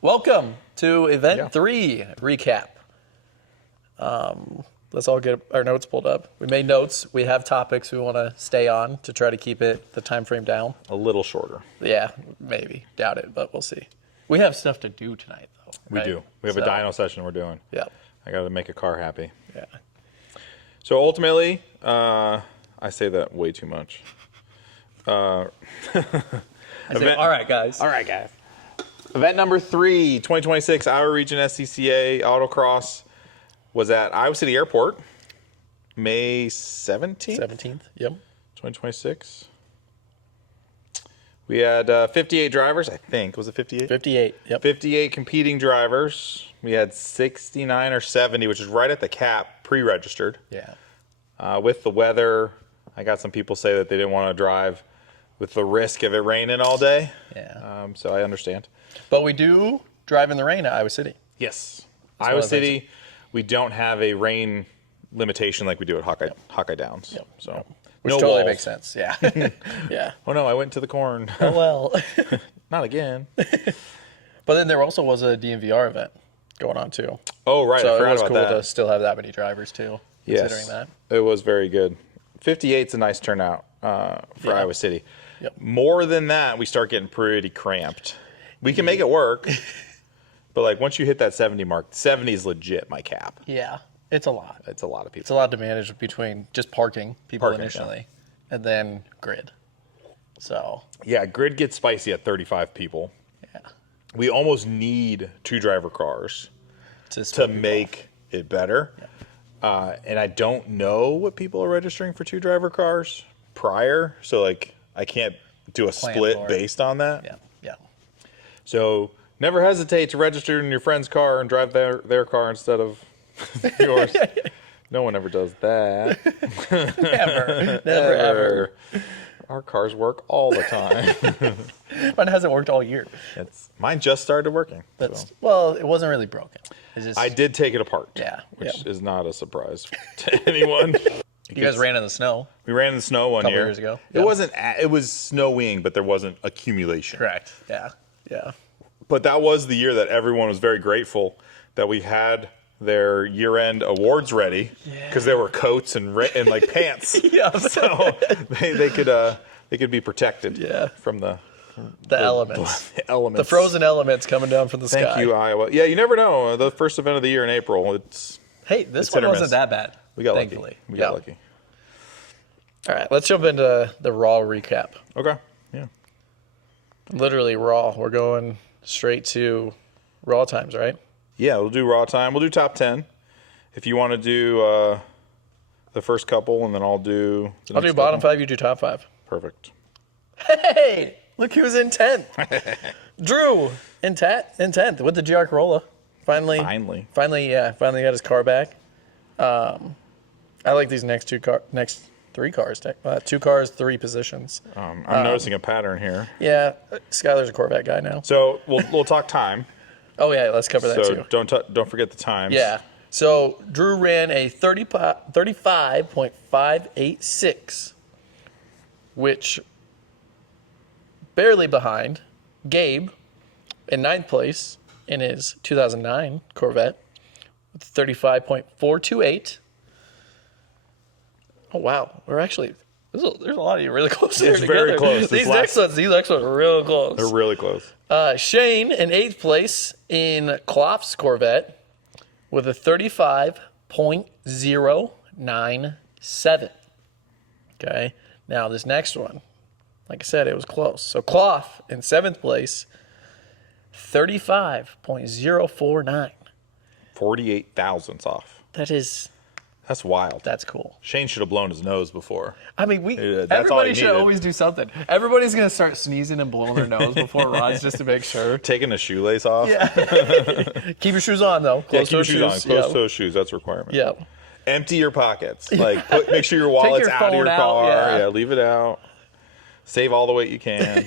Welcome to Event 3 recap. Let's all get our notes pulled up. We made notes. We have topics we want to stay on to try to keep the time frame down. A little shorter. Yeah, maybe. Doubt it, but we'll see. We have stuff to do tonight, though. We do. We have a dyno session we're doing. Yeah. I got to make a car happy. Yeah. So ultimately, I say that way too much. All right, guys. All right, guys. Event number 3, 2026 Iowa Region SCCA Autocross was at Iowa City Airport, May 17th? 17th, yep. 2026. We had 58 drivers, I think. Was it 58? 58, yep. 58 competing drivers. We had 69 or 70, which is right at the cap, pre-registered. Yeah. With the weather, I got some people say that they didn't want to drive with the risk of it raining all day. Yeah. So I understand. But we do drive in the rain at Iowa City. Yes. Iowa City, we don't have a rain limitation like we do at Hawkeye Downs. Yep. So Which no totally walls. makes sense, yeah. Yeah. Oh, no, I went to the corn. Oh, well. Not again. But then there also was a DMVR event going on, too. Oh, right. So I it forgot was about cool that. to still have that many drivers, too, considering that. It was very good. 58's a nice turnout for Iowa City. Yep. More than that, we start getting pretty cramped. We can make it work, but like once you hit that 70 mark, 70 is legit my cap. Yeah, it's a lot. It's a lot of people. It's a lot to manage between just parking people Parking, initially and then grid. So, Yeah, grid gets spicy at 35 people. yeah. We almost need 2 driver cars To to make it better. And I don't know what people are registering for 2 driver cars prior, so like I can't do a Plan split for it. based on that. Yeah, yeah. So never hesitate to register in your friend's car and drive their car instead of yours. No one ever does that. Never, ever. Our cars work all the time. Mine hasn't worked all year. Mine just started working. So. Well, it wasn't really broken. It's just, I did take it apart. Yeah, Which yeah. is not a surprise to anyone. You guys ran in the snow. We ran in the snow one Couple year. years ago. It Yep. wasn't. It was snowing, but there wasn't accumulation. Correct. Yeah, yeah. But that was the year that everyone was very grateful that we had their year-end awards ready because there were coats and like pants. Yeah. So they could be protected. From the elements. The elements. The frozen elements coming down from the sky. Thank you, Iowa. Yeah, you never know. The first event of the year in April. Hey, this It's one hit or wasn't miss. that bad. We got thankfully. lucky. We got lucky. All right, let's jump into the raw recap. Okay. Yeah. Literally raw. We're going straight to raw times, right? Yeah, we'll do raw time. We'll do top 10. If you want to do the first couple, and then I'll do the I'll do next bottom couple. 5, you do top 5. Perfect. Hey, look who's in 10th. Drew in 10th with the GR Corolla. Finally got his car back. I like these next 3 cars. 2 cars, 3 positions. I'm noticing a pattern here. Yeah, Skylar's a Corvette guy now. So we'll talk time. Oh yeah, let's cover that So too. don't forget the times. Yeah. So Drew ran a 35.586, which barely behind Gabe in 9th place in his 2009 Corvette with 35.428. Oh wow, we're actually there's a lot of you really close here It's together. very close. These next ones are real close. They're really close. Shane in 8th place in Klopp's Corvette with a 35.097. Okay. Now this next one, like I said, it was close. So Clough in 7th place, 35.049. 48 thousandths off. That's wild. That's cool. Shane should have blown his nose before. I mean, That's all everybody he should needed. always do something. Everybody's going to start sneezing and blowing their nose before runs just to make sure. Taking a shoelace off. Yeah. Keep your shoes on, though. Yeah, Close keep your toe shoes on. Close toe shoes. That's a requirement. Yeah. Empty your pockets. Like, make sure your wallet's your out of phone your out, car. yeah. Yeah, leave it out. Save all the weight you can.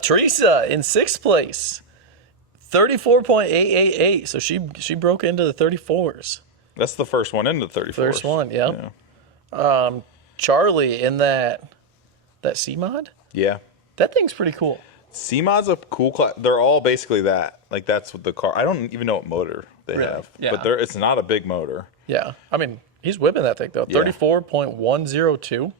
Teresa in 6th place, 34.888. So she broke into the 34s. That's the first one into the 34s. First one, yeah. Charlie in that C-Mod. Yeah. That thing's pretty cool. C-Mod's a cool class. They're all basically that. Like, that's what the car. I don't even know what motor they have. Yeah. But it's not a big motor. Yeah. I mean, he's whipping that thing, though. Yeah. 34.102.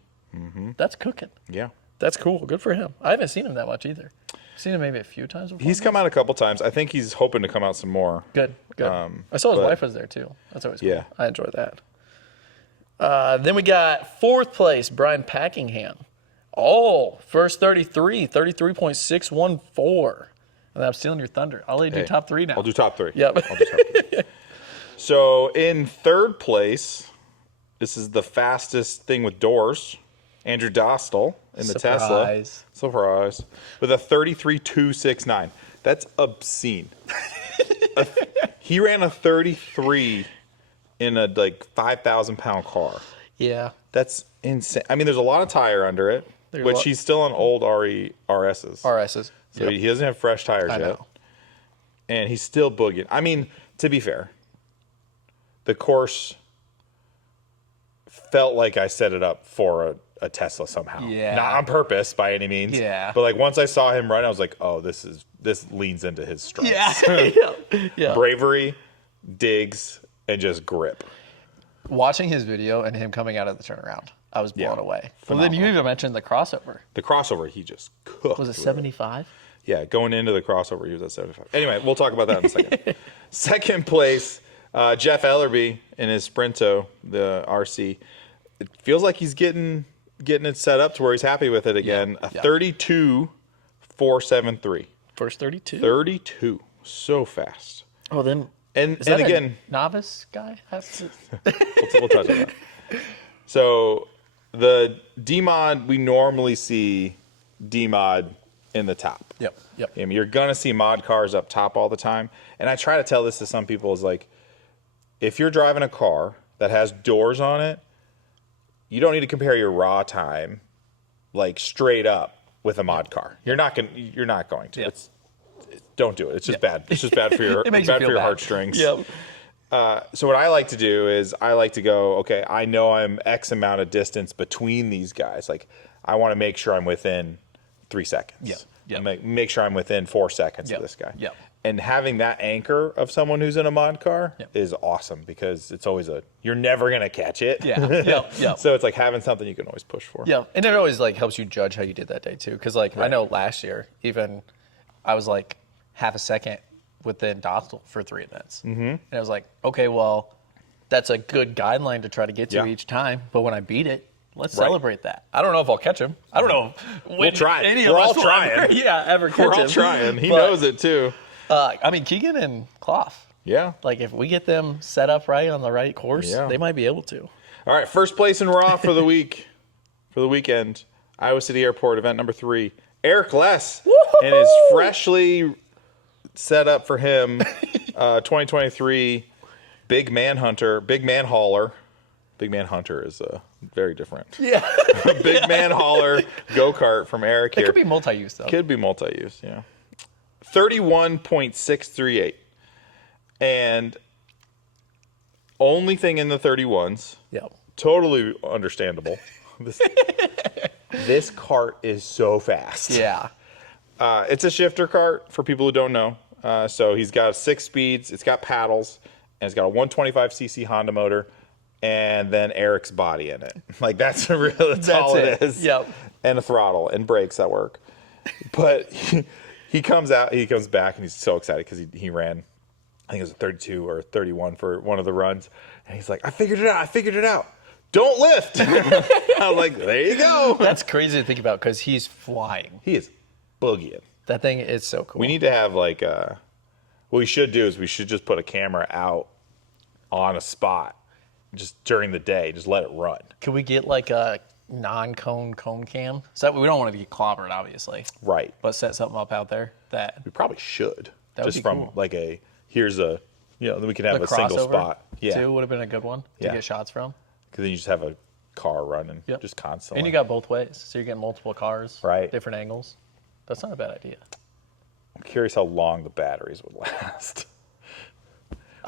That's cooking. Yeah. That's cool. Good for him. I haven't seen him that much either. I've seen him maybe a few times before. He's come out a couple times. I think he's hoping to come out some more. Good. I saw his wife was there, too. That's always cool. Yeah. I enjoy that. Then we got 4th place, Brian Packingham. Oh, first 33.614. And I'm stealing your thunder. I'll let you do top 3 now. I'll do top 3. Yep. I'll do top 3. So in 3rd place, this is the fastest thing with doors. Andrew Dostal in the Tesla. Surprise. With a 33.269. That's obscene. He ran a 33 in a 5,000-pound car. Yeah. That's insane. I mean, there's a lot of tire under it, which he's still on old RSs. RSs. So he doesn't have fresh tires yet. Know. And he's still boogieing. I mean, to be fair, the course felt like I set it up for a Tesla somehow. Yeah. Not on purpose by any means. Yeah. But once I saw him run, I was like, oh, this leans into his strengths. Yeah. Bravery, digs, and just grip. Watching his video and him coming out of the turnaround, I was blown away. Well, then you even mentioned the crossover. The crossover, he just cooked. Was it 75? Yeah, going into the crossover, he was at 75. Anyway, we'll talk about that in a second. Second place, Jeff Ellerby in his Sprinto, the RC. It feels like he's getting it set up to where he's happy with it again. A 32.473. First 32? 32. So fast. Oh, then... And Is that again... a novice guy? we'll touch on that. So, the D-Mod, we normally see D-Mod in the top. Yep. I mean, you're going to see mod cars up top all the time. And I try to tell this to some people is if you're driving a car that has doors on it, you don't need to compare your raw time straight up with a mod car. You're not going to. Yep. Don't do it. It's just bad. It's just bad for your heartstrings. Yep. So what I like to do is I like to go, okay, I know I'm X amount of distance between these guys. I want to make sure I'm within 3 seconds. Yep. Make sure I'm within 4 seconds of this guy. Yep. And having that anchor of someone who's in a mod car is awesome because it's always you're never going to catch it. Yeah. So it's having something you can always push for. Yeah. And it always helps you judge how you did that day too. Because I know last year, even I was half a second within Dostal for 3 events. Mm-hmm. And I was okay, well, that's a good guideline to try to get to each time. But when I beat it, let's celebrate that. I don't know if I'll catch him. I don't know. We'll try. We're all trying. Ever catch him. We're all trying. He knows it too. Keegan and Clough. Yeah. If we get them set up right on the right course, they might be able to. All right, first place in Raw for the week, for the weekend, Iowa City Airport, event number 3. Eric Less and his freshly set up for him 2023 Big Man Hunter, Big Man Hauler. Big Man Hunter is very different. Yeah. Big Man Hauler go-kart from Eric here. It could be multi-use, though. Could be multi-use, yeah. 31.638. And only thing in the 31s. Yep. Totally understandable. This cart is so fast. Yeah. It's a shifter cart for people who don't know. So he's got 6 speeds. It's got paddles. And it's got a 125cc Honda motor. And then Eric's body in it. That's all it is. Yep. And a throttle and brakes that work. But he comes back, and he's so excited because he ran, I think it was a 32 or 31 for one of the runs. And he's like, I figured it out. Don't lift. I'm like, there you go. That's crazy to think about because he's flying. He is boogieing. That thing is so cool. We need to have what we should do is we should just put a camera out on a spot just during the day. Just let it run. Can we get a non-cone cam? So we don't want to get clobbered, obviously. Right. But set something up out there that we probably should. That would just be from cool. Here's a then we can have the a single crossover, spot. Yeah. Too would have been a good one to get shots from. Because then you just have a car running just constantly. And you got both ways. So you're getting multiple cars. Right. Different angles. That's not a bad idea. I'm curious how long the batteries would last.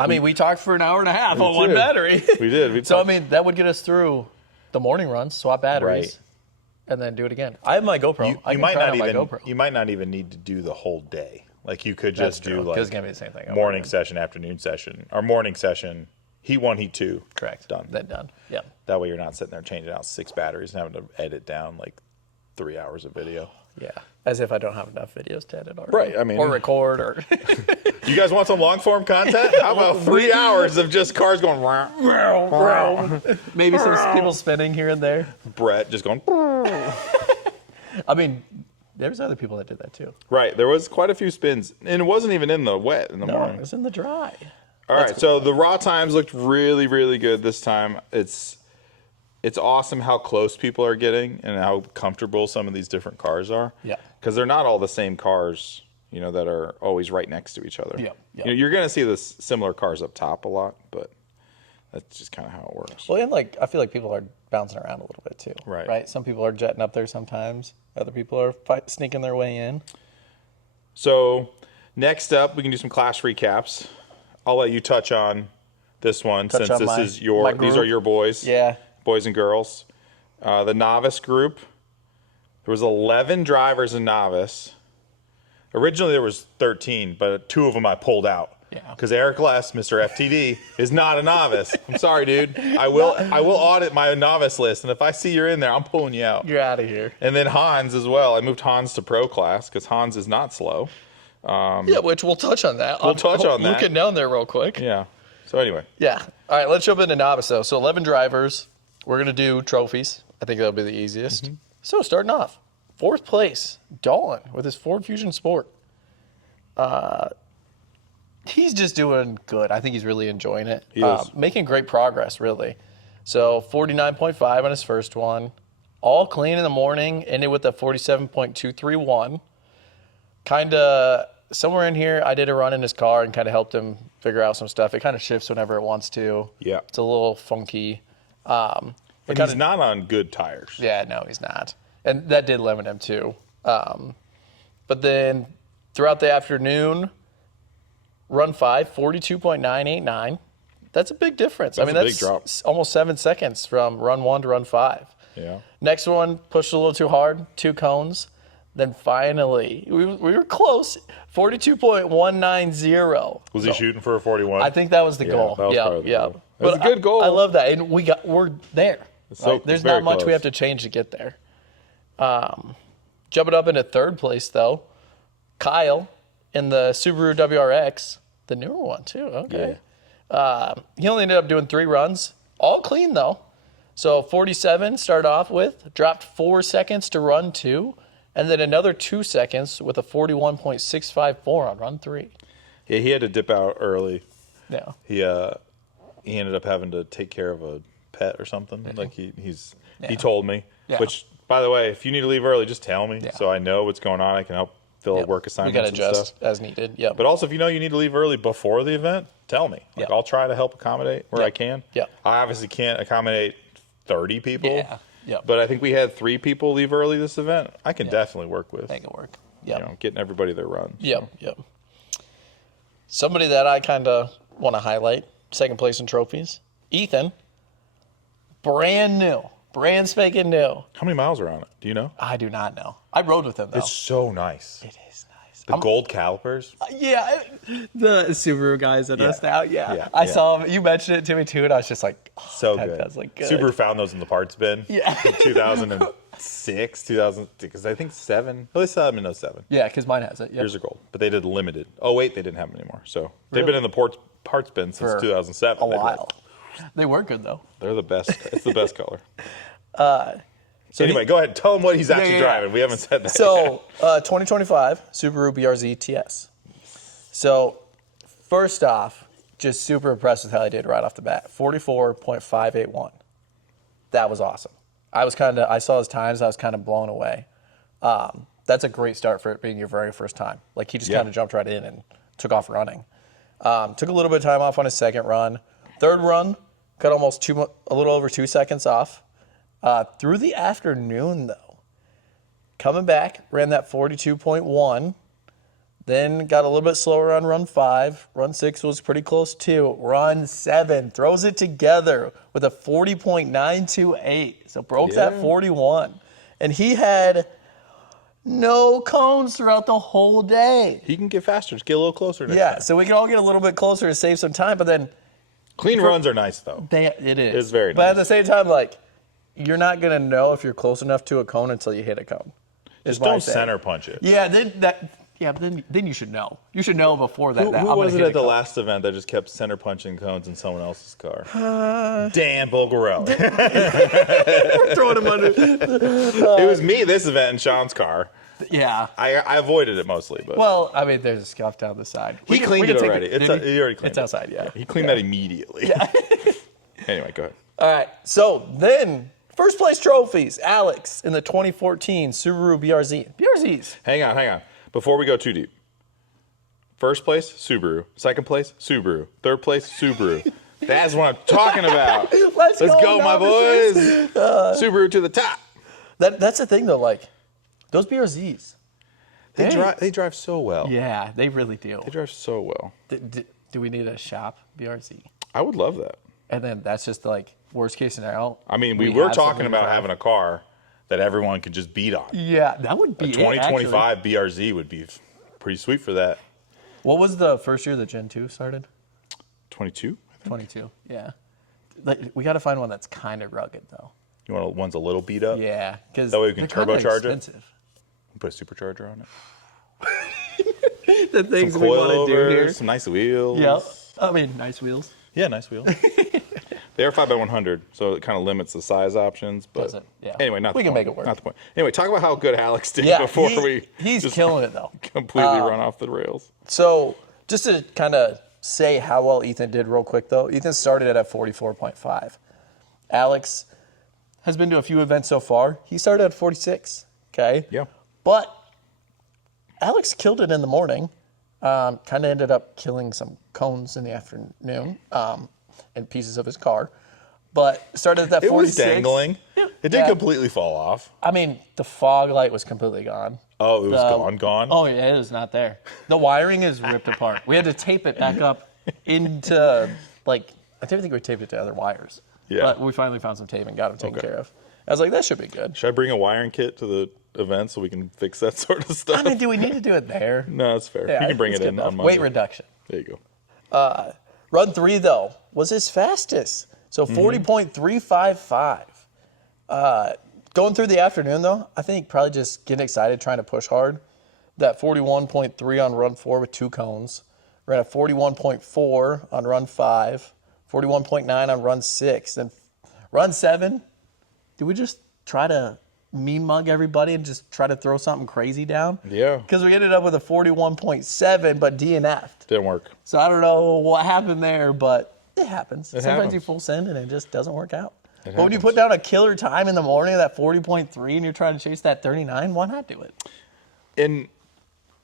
We talked for an hour and a half on one battery. We did. So, that would get us through the morning runs, swap batteries. and then do it again. I have my GoPro. You might not even need to do the whole day. Like you could just do like it's gonna be the same thing. Morning session, afternoon session, or morning session, heat 1, heat 2. Correct. Done. Then done. Yeah. That way you're not sitting there changing out 6 batteries and having to edit down like 3 hours of video. Yeah. As if I don't have enough videos to edit already. Right. I mean, or record or. You guys want some long form content? How about 3 hours of just cars going? Maybe some people spinning here and there. Brett just going. I mean, there's other people that did that too. Right. There was quite a few spins, and it wasn't even in the wet in the morning. It was in the dry. All right. Cool. So the raw times looked really, really good this time. It's awesome how close people are getting and how comfortable some of these different cars are. Yeah. Because they're not all the same cars, that are always right next to each other. Yeah. You're going to see this similar cars up top a lot, but that's just kind of how it works. Well, and I feel like people are bouncing around a little bit too. Right. Some people are jetting up there sometimes. Other people are sneaking their way in. So next up, we can do some class recaps. I'll let you touch on this one since these are your boys. Yeah. Boys and girls. The novice group, there was 11 drivers in novice. Originally there was 13, but 2 of them I pulled out. Yeah. Because Eric Less, Mr. FTD, is not a novice. I'm sorry, dude. I will audit my novice list, and if I see you're in there, I'm pulling you out. You're out of here. And then Hans as well. I moved Hans to pro class because Hans is not slow. Yeah, which we'll touch on that. We'll touch on that. Looking down there real quick. Yeah. So anyway. Yeah. All right, let's jump into novice though. So 11 drivers. We're going to do trophies. I think that'll be the easiest. Mm-hmm. So starting off, 4th place, Dolan with his Ford Fusion Sport. He's just doing good. I think he's really enjoying it. He is. Making great progress, really. So 49.5 on his first one. All clean in the morning. Ended with a 47.231. Kind of somewhere in here, I did a run in his car and kind of helped him figure out some stuff. It kind of shifts whenever it wants to. Yeah. It's a little funky. And he's not on good tires. Yeah, no, he's not. And that did limit him too. But then throughout the afternoon, run 5, 42.989. That's a big difference. That's a big drop. Almost 7 seconds from run 1 to run 5. Yeah. Next one, pushed a little too hard, 2 cones. Then finally, we were close, 42.190. Was he shooting for a 41? I think that was the goal. That was yeah. Goal. It was a good goal. I love that. And we're there. So, there's not much we have to change to get there. Jumping up into 3rd place, though, Kyle in the Subaru WRX, the newer one, too. Okay. Yeah. He only ended up doing 3 runs, all clean, though. So 47 started off with, dropped 4 seconds to run 2, and then another 2 seconds with a 41.654 on run 3. Yeah, he had to dip out early. Yeah. He ended up having to take care of a pet or something. Mm-hmm. Like he told me. Yeah. Which, by the way, if you need to leave early, just tell me so I know what's going on. I can help fill out work assignments. We got to adjust stuff as needed. Yeah. But also, if you know you need to leave early before the event, tell me. Like, I'll try to help accommodate where I can. Yeah. I obviously can't accommodate 30 people. Yeah. Yeah. But I think we had 3 people leave early this event. I can definitely work with. Make it work. Yeah. Getting everybody their runs. Yep. Yep. Somebody that I kind of want to highlight, 2nd place in trophies, Ethan. Brand new. Brand spanking new. How many miles are on it? Do you know? I do not know. I rode with him, though. It's so nice. It is nice. The gold calipers. Yeah. The Subaru guys at us now. Yeah. I saw him. You mentioned it to me, too, and I was just like, oh, so good. That's like good. Subaru found those in the parts bin. Yeah. In 2006, because I think 7. At least they had them in 07. Yeah, because mine has it. Yep. Yours are gold. But they did limited. Oh, wait, they didn't have them anymore. So they've been in the parts bin since 2007. A while. They were good, though. They're the best. It's the best color. So anyway, go ahead. Tell him what he's actually driving. We haven't said that yet. 2025 Subaru BRZ TS. So first off, just super impressed with how I did right off the bat. 44.581. That was awesome. I saw his times. I was kind of blown away. That's a great start for it being your very first time. Like, he just kind of jumped right in and took off running. Took a little bit of time off on his 2nd run. 3rd run, got almost a little over 2 seconds off. Through the afternoon, though, coming back, ran that 42.1, then got a little bit slower on run 5. Run 6 was pretty close too. Run 7 throws it together with a 40.928, so broke that 41. and he had no cones throughout the whole day. He can get faster. Just get a little closer next time. So we can all get a little bit closer to save some time, but then... Clean runs are nice, though. It is. It's very nice. But at the same time, like, you're not going to know if you're close enough to a cone until you hit a cone. Just don't center punch it. Yeah, then you should know. You should know before that. Who was it at the last event that just kept center punching cones in someone else's car? Dan Bulgarelli. We're throwing him under. It was me this event in Sean's car. Yeah. I avoided it mostly. But well, I mean, there's a scuff down the side. He cleaned it already. He already cleaned it. It's outside, yeah. He cleaned that immediately. Yeah. Anyway, go ahead. All right. So then, first place trophies. Alex in the 2014 Subaru BRZ. BRZs. Hang on. Before we go too deep. First place, Subaru. Second place, Subaru. Third place, Subaru. That's what I'm talking about. Let's go, my boys. Subaru to the top. That's the thing, though. Like, those BRZs. They drive so well. Yeah, they really do. They drive so well. Do we need a shop BRZ? I would love that. And then that's just like worst case scenario. I mean, we were talking about having a car that everyone could just beat on. Yeah, that would be a 2025 BRZ would be pretty sweet for that. What was the first year that Gen 2 started? 22? 22, yeah. Like, we got to find one that's kind of rugged, though. You want one's a little beat up? Yeah, because that way we can turbocharge it. Put a supercharger on it. The things we want to do here. Some nice wheels. Yep. I mean, nice wheels. Yeah, nice wheels. They are 5x100, so it kind of limits the size options. But yeah. Anyway, we can make it work. Not the point. Anyway, talk about how good Alex did before he's just killing it though. Completely run off the rails. So just to kind of say how well Ethan did real quick though, Ethan started at a 44.5. Alex has been to a few events so far. He started at 46. Okay. Yeah. But Alex killed it in the morning. Kind of ended up killing some cones in the afternoon. And pieces of his car, but started at that 46. It was dangling. Yeah. It didn't completely fall off. I mean, the fog light was completely gone. Oh, it was gone? Oh, yeah, it was not there. The wiring is ripped apart. We had to tape it back up into, like, I didn't think we taped it to other wires. Yeah. But we finally found some tape and got it taken care of. I was like, that should be good. Should I bring a wiring kit to the event so we can fix that sort of stuff? I mean, do we need to do it there? No, that's fair. Yeah, you can bring it in on Monday. Weight reduction. There you go. Run 3, though, was his fastest. So 40.355. Going through the afternoon, though, I think probably just getting excited, trying to push hard. That 41.3 on run 4 with 2 cones. Ran a 41.4 on run 5. 41.9 on run 6. Then run 7, did we just try to mean mug everybody and just try to throw something crazy down? Yeah. Because we ended up with a 41.7, but DNF'd. Didn't work. So I don't know what happened there, but it happens. Sometimes you full send and it just doesn't work out. But when you put down a killer time in the morning, that 40.3, and you're trying to chase that 39, why not do it? And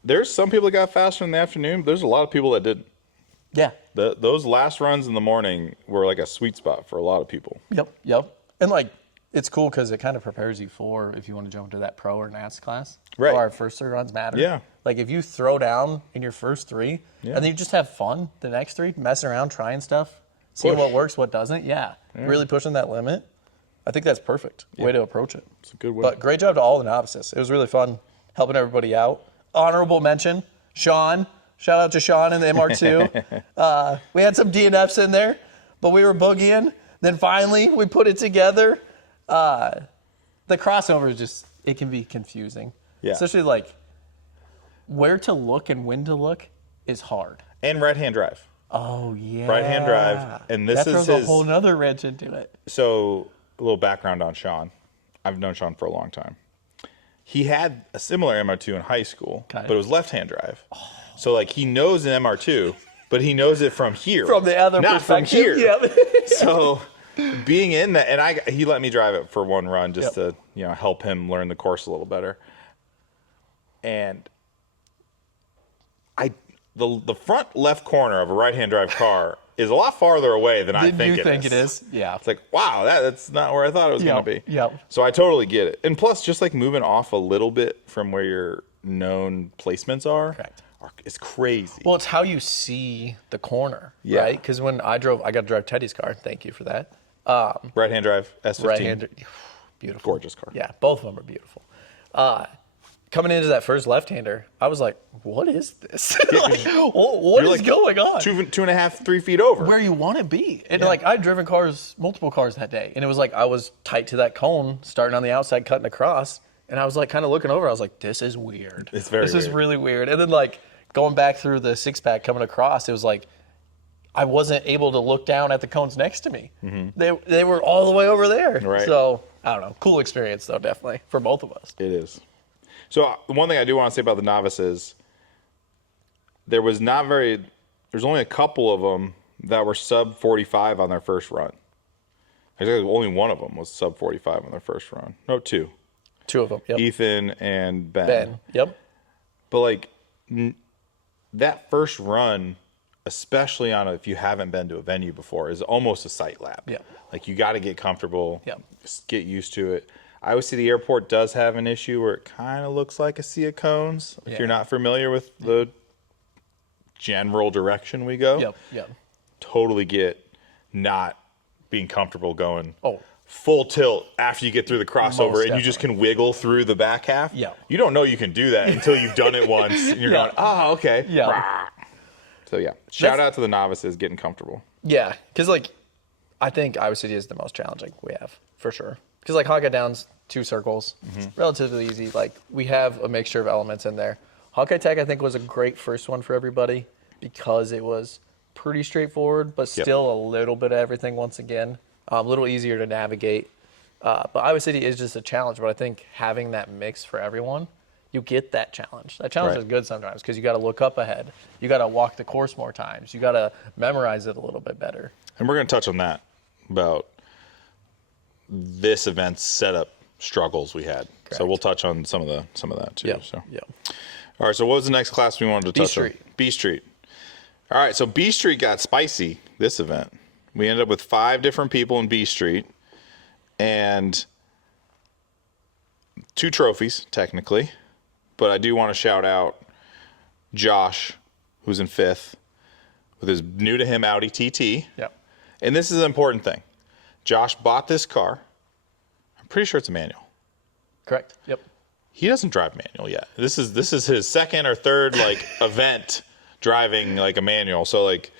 there's some people that got faster in the afternoon. But there's a lot of people that didn't. Yeah. Those last runs in the morning were like a sweet spot for a lot of people. Yep. And like, it's cool because it kind of prepares you for if you want to jump into that pro or NAS class. Right. Or our first 3 runs matter. Yeah. Like if you throw down in your first 3, and then you just have fun the next 3, messing around, trying stuff, seeing what works, what doesn't. Yeah. Really pushing that limit. I think that's perfect way to approach it. It's a good way. But great job to all the novices. It was really fun helping everybody out. Honorable mention, Sean. Shout out to Sean in the MR2. We had some DNFs in there, but we were boogieing. Then finally, we put it together. The crossover is just, it can be confusing. Yeah. Especially like where to look and when to look is hard. And right-hand drive. Oh, yeah. Right-hand drive. And this that is throws a whole nother wrench into it. So a little background on Sean. I've known Sean for a long time. He had a similar MR2 in high school, but it was left-hand drive. Oh. So like he knows an MR2, but he knows it from here. From the other not perspective. From here. Yep. So being in that, and he let me drive it for one run just to help him learn the course a little better. And the front left corner of a right-hand drive car is a lot farther away than I think it is. Yeah. It's like, wow, that's not where I thought it was going to be. Yep. So I totally get it. And plus, just like moving off a little bit from where your known placements are. Correct. It's crazy. Well, it's how you see the corner, right? Because when I got to drive Teddy's car. Thank you for that. Right-hand drive, S15. Right-hand, beautiful. Gorgeous car. Yeah, both of them are beautiful. Coming into that first left-hander, I was like, what is this? What is going on? 2.5, 3 feet over. Where you want to be. And like, I'd driven multiple cars that day. And it was like, I was tight to that cone, starting on the outside, cutting across. And I was like, kind of looking over. I was like, this is weird. It's very This is really weird. And then like, going back through the 6-pack coming across, it was like, I wasn't able to look down at the cones next to me. Mm-hmm. They were all the way over there. Right. So, I don't know. Cool experience, though, definitely, for both of us. It is. So one thing I do want to say about the novices, there's only a couple of them that were sub 45 on their first run. Actually, only one of them was sub 45 on their first run. No, two. Two of them, yep. Ethan and Ben. Yep. But like that first run, especially if you haven't been to a venue before, is almost a sight lap. Yeah. Like you got to get comfortable, Yep. get used to it. I always see the airport does have an issue where it kind of looks like a sea of cones. If you're not familiar with the general direction we go, Yep. Totally get not being comfortable going Oh. full tilt after you get through the crossover Most and you just can wiggle through the back half. Yeah. You don't know you can do that until you've done it once and you're going, oh, okay. Yeah. So yeah, shout out to the novices getting comfortable. Yeah, because like, I think Iowa City is the most challenging we have, for sure. Because like Hawkeye Down's 2 circles, relatively easy. Like we have a mixture of elements in there. Hawkeye Tech I think was a great first one for everybody because it was pretty straightforward, but still a little bit of everything once again. A little easier to navigate. But Iowa City is just a challenge, but I think having that mix for everyone, you get that challenge. That challenge is good sometimes because you got to look up ahead. You got to walk the course more times. You got to memorize it a little bit better. And we're going to touch on that about this event's setup struggles we had. Correct. So we'll touch on some of that too. Yeah. All right. So what was the next class we wanted to touch on? B Street. All right. So B Street got spicy this event. We ended up with 5 different people in B Street and 2 trophies technically, but I do want to shout out Josh, who's in 5th with his new to him Audi TT. Yeah. And this is an important thing. Josh bought this car. I'm pretty sure it's a manual. Correct. Yep. He doesn't drive manual yet. This is his second or third like event driving like a manual. So like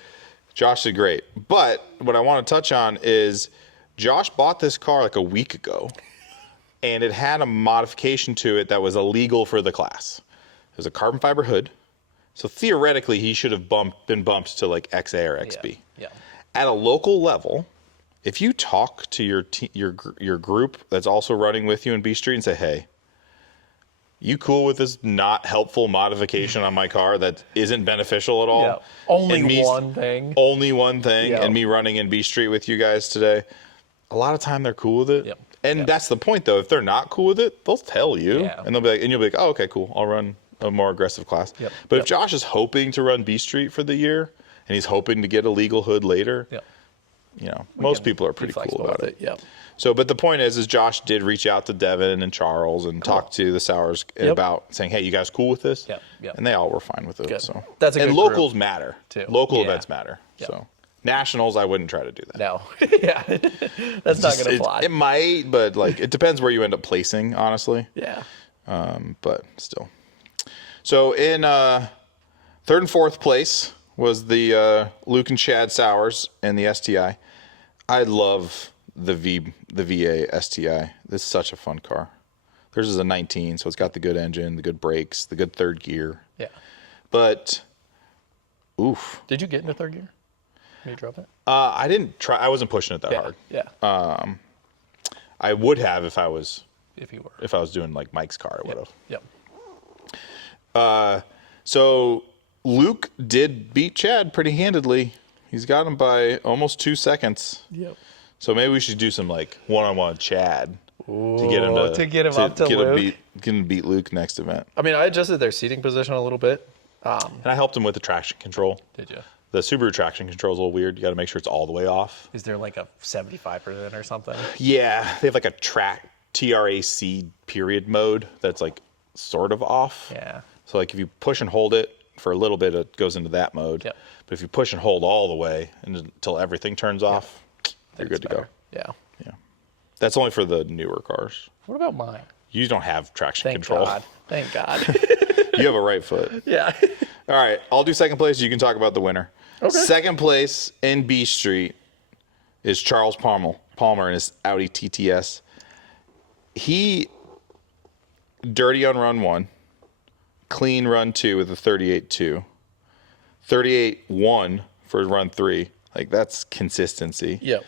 Josh did great. But what I want to touch on is Josh bought this car like a week ago and it had a modification to it that was illegal for the class. It was a carbon fiber hood. So theoretically he should have been bumped to like XA or XB. Yeah. At a local level, if you talk to your group that's also running with you in B Street and say, hey, you cool with this not helpful modification on my car that isn't beneficial at all? Yeah. Only one thing. And me running in B Street with you guys today. A lot of time they're cool with it. Yep. And that's the point though. If they're not cool with it, they'll tell you. Yeah. And you'll be like, oh, okay, cool. I'll run a more aggressive class. Yep. But if Josh is hoping to run B Street for the year and he's hoping to get a legal hood later, most people are pretty cool about it. Yeah. So, but the point is Josh did reach out to Devin and Charles and talk to the Sours about saying, hey, you guys cool with this? Yep. And they all were fine with it. Good. So that's a good locals group matter too. Local events matter. Yep. So nationals, I wouldn't try to do that. No. That's not going to fly. It might, but like it depends where you end up placing, honestly. Yeah. But still. So in 3rd and 4th place was the Luke and Chad Sowers and the STI. I love the VA STI. This is such a fun car. Theirs is a 19, so it's got the good engine, the good brakes, the good 3rd gear. Yeah. But, oof. Did you get into 3rd gear when you drove it? I didn't try. I wasn't pushing it that hard. Yeah. I would have if I was doing like Mike's car. I would have. Yep. So Luke did beat Chad pretty handedly. He's got him by almost 2 seconds. Yep. So maybe we should do some like one-on-one Chad to get him up to Luke. Get him beat Luke next event. I mean, I adjusted their seating position a little bit. And I helped him with the traction control. Did you? The Subaru traction control is a little weird. You got to make sure it's all the way off. Is there like a 75% or something? Yeah, they have like a TRAC period mode that's like sort of off. Yeah. So like if you push and hold it for a little bit, it goes into that mode. Yep. But if you push and hold all the way until everything turns off, you're good to go. Yeah. Yeah. That's only for the newer cars. What about mine? You don't have traction control. Thank God. You have a right foot. Yeah. All right, I'll do second place. You can talk about the winner. Okay. Second place in B Street is Charles Palmer in his Audi TTS. He dirty on run 1, clean run 2 with a 38.2, 38.1 for run 3. Like, that's consistency. Yep.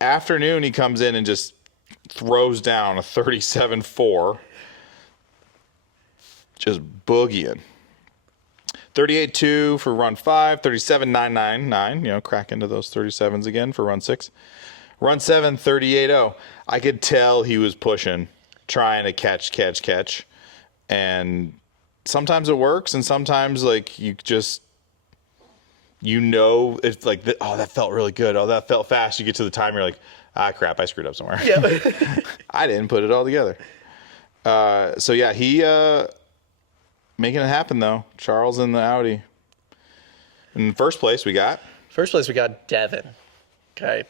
Afternoon, he comes in and just throws down a 37.4, just boogieing. 38.2 for run 5, 37.999, crack into those 37s again for run 6. Run 7, 38.0. I could tell he was pushing, trying to catch. And sometimes it works, and sometimes, like, it's like, that felt really good. Oh, that felt fast. You get to the time, you're like, crap, I screwed up somewhere. Yeah. I didn't put it all together. So, yeah, he making it happen, though. Charles in the Audi. In first place, we got Devin. Okay.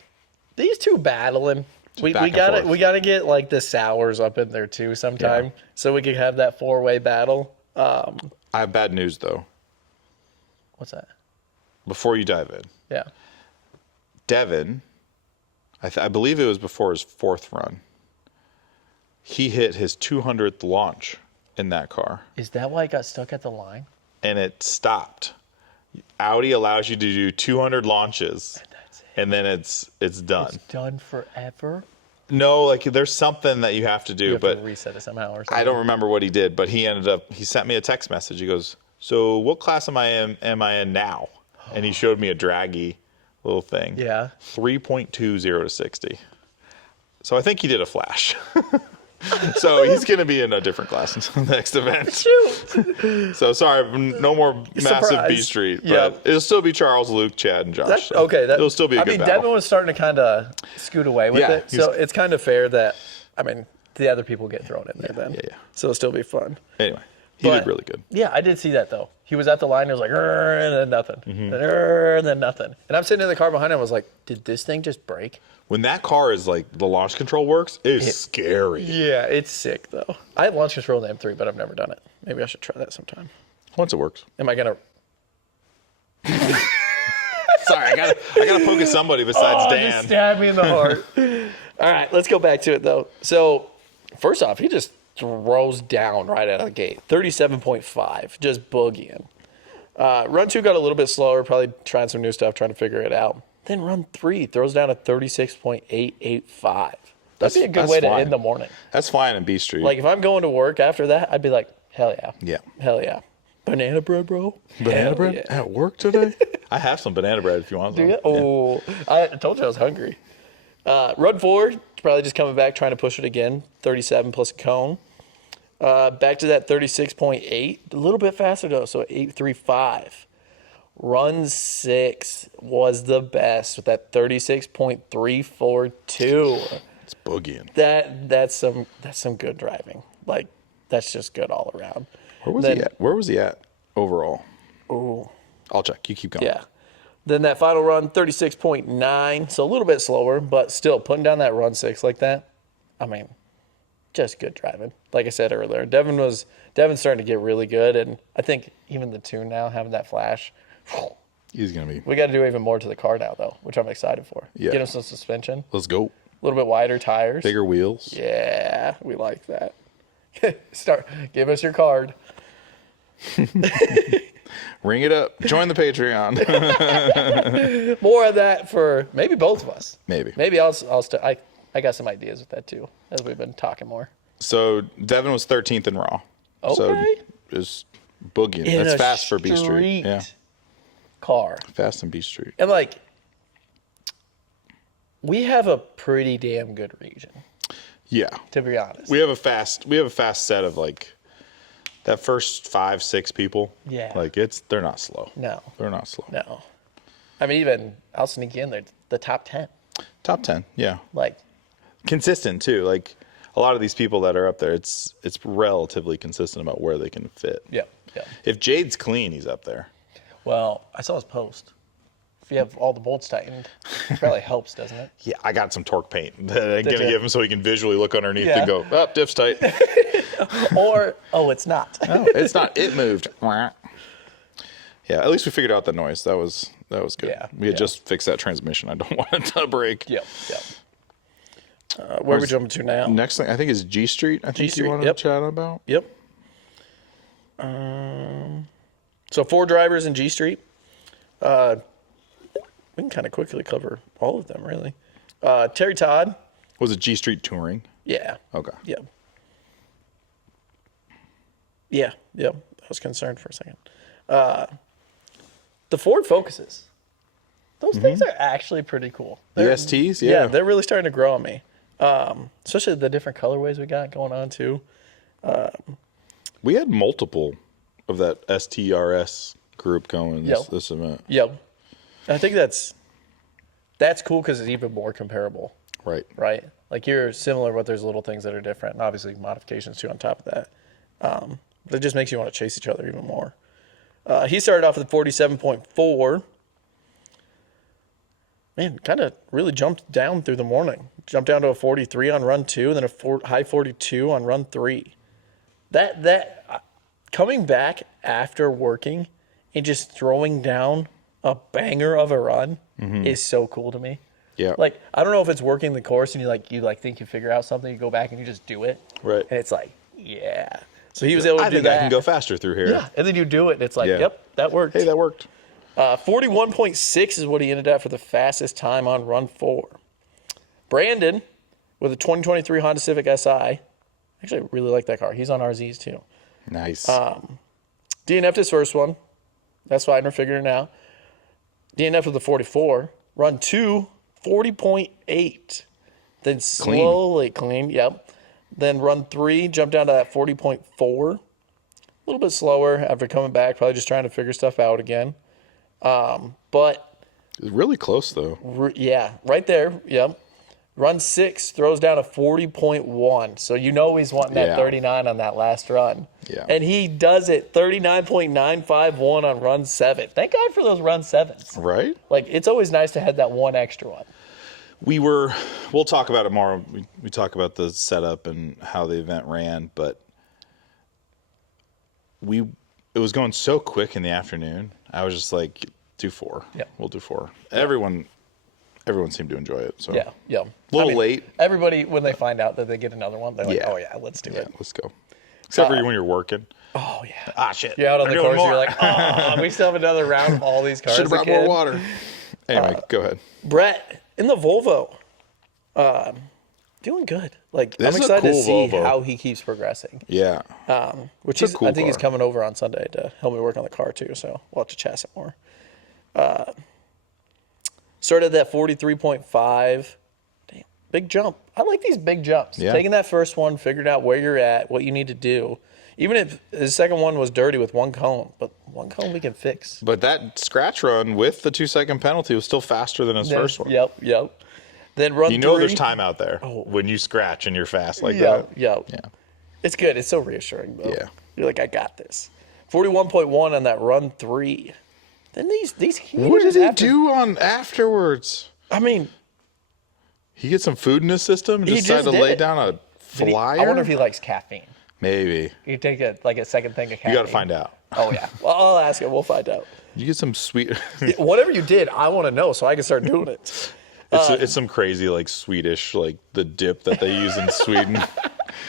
These two battling. We gotta get like the sours up in there too sometime, so we could have that 4-way battle. I have bad news though. What's that? Before you dive in, yeah, Devin, I believe it was before his 4th run. He hit his 200th launch in that car. Is that why it got stuck at the line? And it stopped. Audi allows you to do 200 launches. And then it's done. It's done forever? No, like there's something that you have to do. You have but to reset it somehow or something. I don't remember what he did, but he sent me a text message. He goes, so what class am I in now? And he showed me a draggy little thing. Yeah. 3.20 to 60. So I think he did a flash. So he's going to be in a different class in the next event. Shoot. So sorry, no more massive B Street. But it'll still be Charles, Luke, Chad, and Josh. It'll still be a good battle. Devin was starting to kind of scoot away with it. So it's kind of fair that, the other people get thrown in there then. Yeah. So it'll still be fun. Anyway, he did really good. Yeah, I did see that though. He was at the line, he was like, and then nothing. And then nothing. And I'm sitting in the car behind him, I was like, did this thing just break? When that car is like, the launch control works, it's scary. Yeah, it's sick though. I have launch control in the M3, but I've never done it. Maybe I should try that sometime. Once it works. Am I going to... Sorry, I gotta poke at somebody besides Dan. Just stab me in the heart. All right, let's go back to it though. So, first off, he just throws down right out of the gate. 37.5, just boogieing. Run 2 got a little bit slower, probably trying some new stuff, trying to figure it out. Then run 3 throws down a 36.885. That'd be a good way to end the morning. That's flying in B Street. Like, if I'm going to work after that, I'd be like, hell yeah. Yeah. Hell yeah. Banana bread, bro. Banana bread at work today? I have some banana bread if you want some. Oh, I told you I was hungry. Run 4, probably just coming back, trying to push it again. 37 plus a cone. Back to that 36.8. A little bit faster, though, so 835. Run 6 was the best with that 36.342. It's boogieing. That's some good driving. Like, that's just good all around. Where was he at overall? Oh, I'll check. You keep going. Yeah. Then that final run, 36.9. So a little bit slower, but still putting down that run 6 like that. Just good driving. Like I said earlier, Devin's starting to get really good, and I think even the 2 now having that flash. He's gonna be. We got to do even more to the car now, though, which I'm excited for. Yeah. Get him some suspension. Let's go. A little bit wider tires. Bigger wheels. Yeah, we like that. Give us your card. Ring it up. Join the Patreon. More of that for maybe both of us. Maybe I got some ideas with that too, as we've been talking more. So Devin was 13th in Raw. Okay. So is boogieing. That's fast for B Street. Yeah. Car. Fast in B Street. And we have a pretty damn good region. Yeah. To be honest. We have a fast set of that first 5-6 people. Yeah. They're not slow. No. They're not slow. No. Even I'll sneak in there, the top 10. Top 10, yeah. Consistent too. A lot of these people that are up there, it's relatively consistent about where they can fit. Yeah. If Jade's clean, he's up there. Well, I saw his post. if you have all the bolts tightened. It probably helps, doesn't it? Yeah, I got some torque paint that I'm going to give him so he can visually look underneath and go, oh, diff's tight. Or, oh, it's not. No, it's not. It moved. Yeah, at least we figured out the noise. That was good. Yeah, we had just fixed that transmission. I don't want it to break. Yep. Where are we jumping to now? Next thing, I think, is G Street. I think you wanted to chat about. Yep. So 4 drivers in G Street. We can kind of quickly cover all of them, really. Terry Todd. Was it G Street Touring? Yeah. Okay. Yeah. I was concerned for a second. The Ford Focuses. Those things are actually pretty cool. The STs? Yeah, they're really starting to grow on me. Especially the different colorways we got going on, too. We had multiple of that STRS group going this event. Yep. I think that's cool because it's even more comparable. Right. Like you're similar, but there's little things that are different, and obviously modifications too on top of that. That just makes you want to chase each other even more. He started off with a 47.4. Man, kind of really jumped down through the morning. Jumped down to a 43 on run 2, and then a high 42 on run 3. That coming back after working and just throwing down a banger of a run is so cool to me. Yeah. Like, I don't know if it's working the course and you think you figure out something, you go back and you just do it. Right. And it's like, yeah. So he was able to do that. I think I can go faster through here. Yeah. And then you do it and it's like, yep, that worked. Hey, that worked. 41.6 is what he ended at for the fastest time on run 4. Brandon with a 2023 Honda Civic Si. Actually, I really like that car. He's on RZs too. Nice. DNF'd his first one. That's fine. We're figuring it out. DNF with a 44. Run 2, 40.8. Then slowly clean. Yep. Then run 3, jump down to that 40.4. A little bit slower after coming back. Probably just trying to figure stuff out again. But it's really close though. Right there. Yep. Run 6 throws down a 40.1. So he's wanting that 39 on that last run. Yeah. And he does it 39.951 on run 7. Thank God for those run 7s. Right? Like, it's always nice to have that one extra one. We'll talk about it more. We talk about the setup and how the event ran, but it was going so quick in the afternoon. I was just like, do 4. Yeah. We'll do 4. Everyone seemed to enjoy it. So Yeah. A little late. Everybody, when they find out that they get another one, they're like, oh yeah, let's do it. Let's go. Except for when you're working. Oh yeah. Ah, shit. You're out on the course and you're like, oh, we still have another round of all these cars. Should have brought more water. Anyway, go ahead. Brett in the Volvo. Doing good. Like, I'm excited to see how he keeps progressing. Yeah. Which is, I think he's coming over on Sunday to help me work on the car too, so we'll have to chat some more. Started at 43.5. Damn, big jump. I like these big jumps. Yeah. Taking that first one, figuring out where you're at, what you need to do. Even if his second one was dirty with one cone, but one cone we can fix. But that scratch run with the 2-second penalty was still faster than his first one. Yep. Then run 3. There's time out there when you scratch and you're fast like that. Yeah. It's good. It's so reassuring, though. Yeah. You're like, I got this. 41.1 on that run 3. Then these heaters. What did he do on afterwards? I mean, he get some food in his system and decided to lay down a flyer? I wonder if he likes caffeine. Maybe. You take a second thing of caffeine. You got to find out. Oh, yeah. Well, I'll ask him. We'll find out. You get some sweet... Whatever you did, I want to know so I can start doing it. It's some crazy, like, Swedish, like, the dip that they use in Sweden.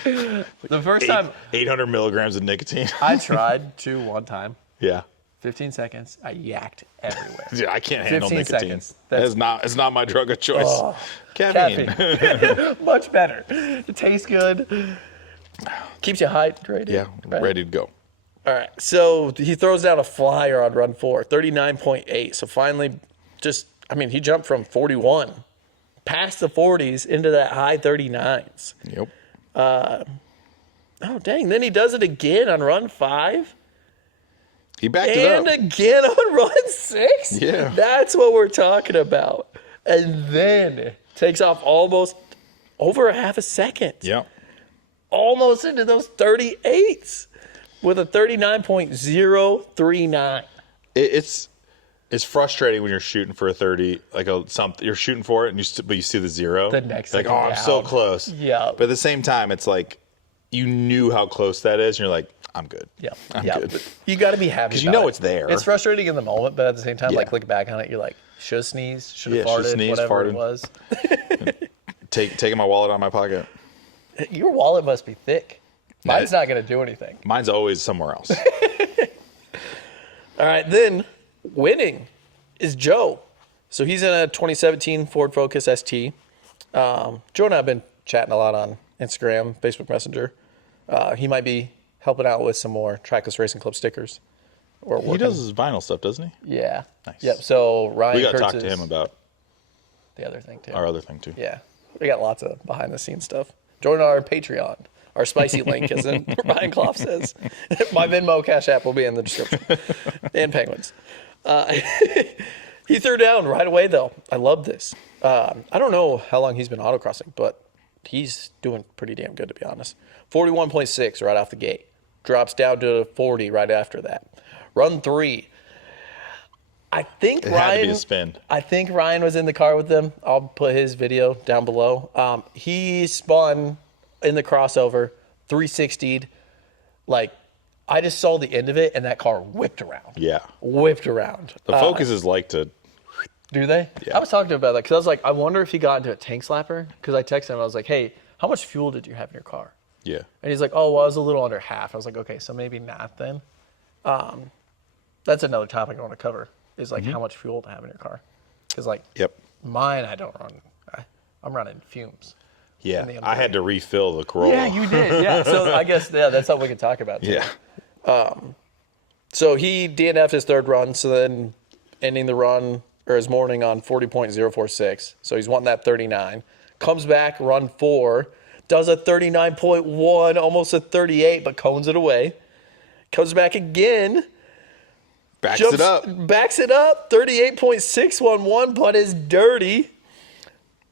The first time... 800 milligrams of nicotine. I tried to one time. Yeah. 15 seconds, I yacked everywhere. Yeah, I can't handle 15 nicotine. seconds. It's not my drug of choice. Caffeine. Much better. It tastes good. Keeps you hydrated. Yeah, right? Ready to go. All right, so he throws down a flyer on run 4, 39.8. So finally, he jumped from 41 past the 40s into that high 39s. Yep. Oh, dang. Then he does it again on run 5. He backed it up. And again on run 6? Yeah. That's what we're talking about. And then takes off almost over a half a second. Yeah. Almost into those 38s with a 39.039. It's frustrating when you're shooting for a 30, like something you're shooting for it, and but you see the zero. The next like, oh, I'm so close. Yeah. But at the same time, it's like you knew how close that is, and you're like, I'm good. Yeah. I'm good. But you got to be happy because you know it's there. It's frustrating in the moment, but at the same time, like looking back on it, you're like, should have sneezed, should have farted, whatever it was. Taking my wallet out of my pocket. Your wallet must be thick. Mine's not going to do anything. Mine's always somewhere else. All right, then winning is Joe. So he's in a 2017 Ford Focus ST. Joe and I have been chatting a lot on Instagram, Facebook Messenger. He might be helping out with some more Trackless Racing Club stickers. He does his vinyl stuff, doesn't he? Yeah. Nice. Yep. So Ryan we got to Kurtz talk to him about the other thing too. Our other thing too. Yeah. We got lots of behind the scenes stuff. Join our Patreon. Our spicy link is in Ryan Clough says. My Venmo Cash App will be in the description. And Penguins. He threw down right away though. I love this. I don't know how long he's been autocrossing, but he's doing pretty damn good to be honest. 41.6 right off the gate. Drops down to 40 right after that. Run 3. I think it Ryan had to be a spin. I think Ryan was in the car with them. I'll put his video down below. He spun in the crossover, 360'd. Like, I just saw the end of it, and that car whipped around. Yeah. Whipped around. The Focuses like to... Do they? Yeah. I was talking to him about that, because I was like, I wonder if he got into a tank slapper. Because I texted him, I was like, hey, how much fuel did you have in your car? Yeah. And he's like, oh, well, I was a little under half. I was like, okay, so maybe not then. That's another topic I want to cover, is like how much fuel to have in your car. Because like mine, I don't run. I'm running fumes. Yeah, I had to refill the Corolla. Yeah, you did. Yeah, so I guess that's something we can talk about too. Yeah. So he DNF'd his third run, so then ending the run or his morning on 40.046. So he's wanting that 39. Comes back, run 4, does a 39.1, almost a 38, but cones it away. Comes back again. Backs it up, 38.611, but is dirty.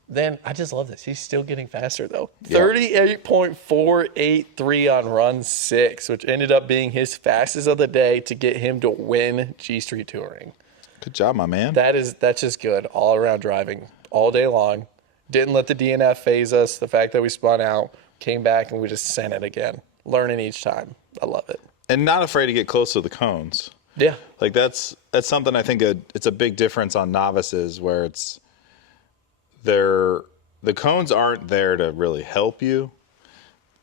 Then I just love this. He's still getting faster though. 38.483 on run 6, which ended up being his fastest of the day to get him to win G Street Touring. Good job, my man. That's just good all around driving all day long. Didn't let the DNF phase us. The fact that we spun out, came back, and we just sent it again. Learning each time. I love it. And not afraid to get close to the cones. Yeah. Like that's something I think it's a big difference on novices where it's the cones aren't there to really help you,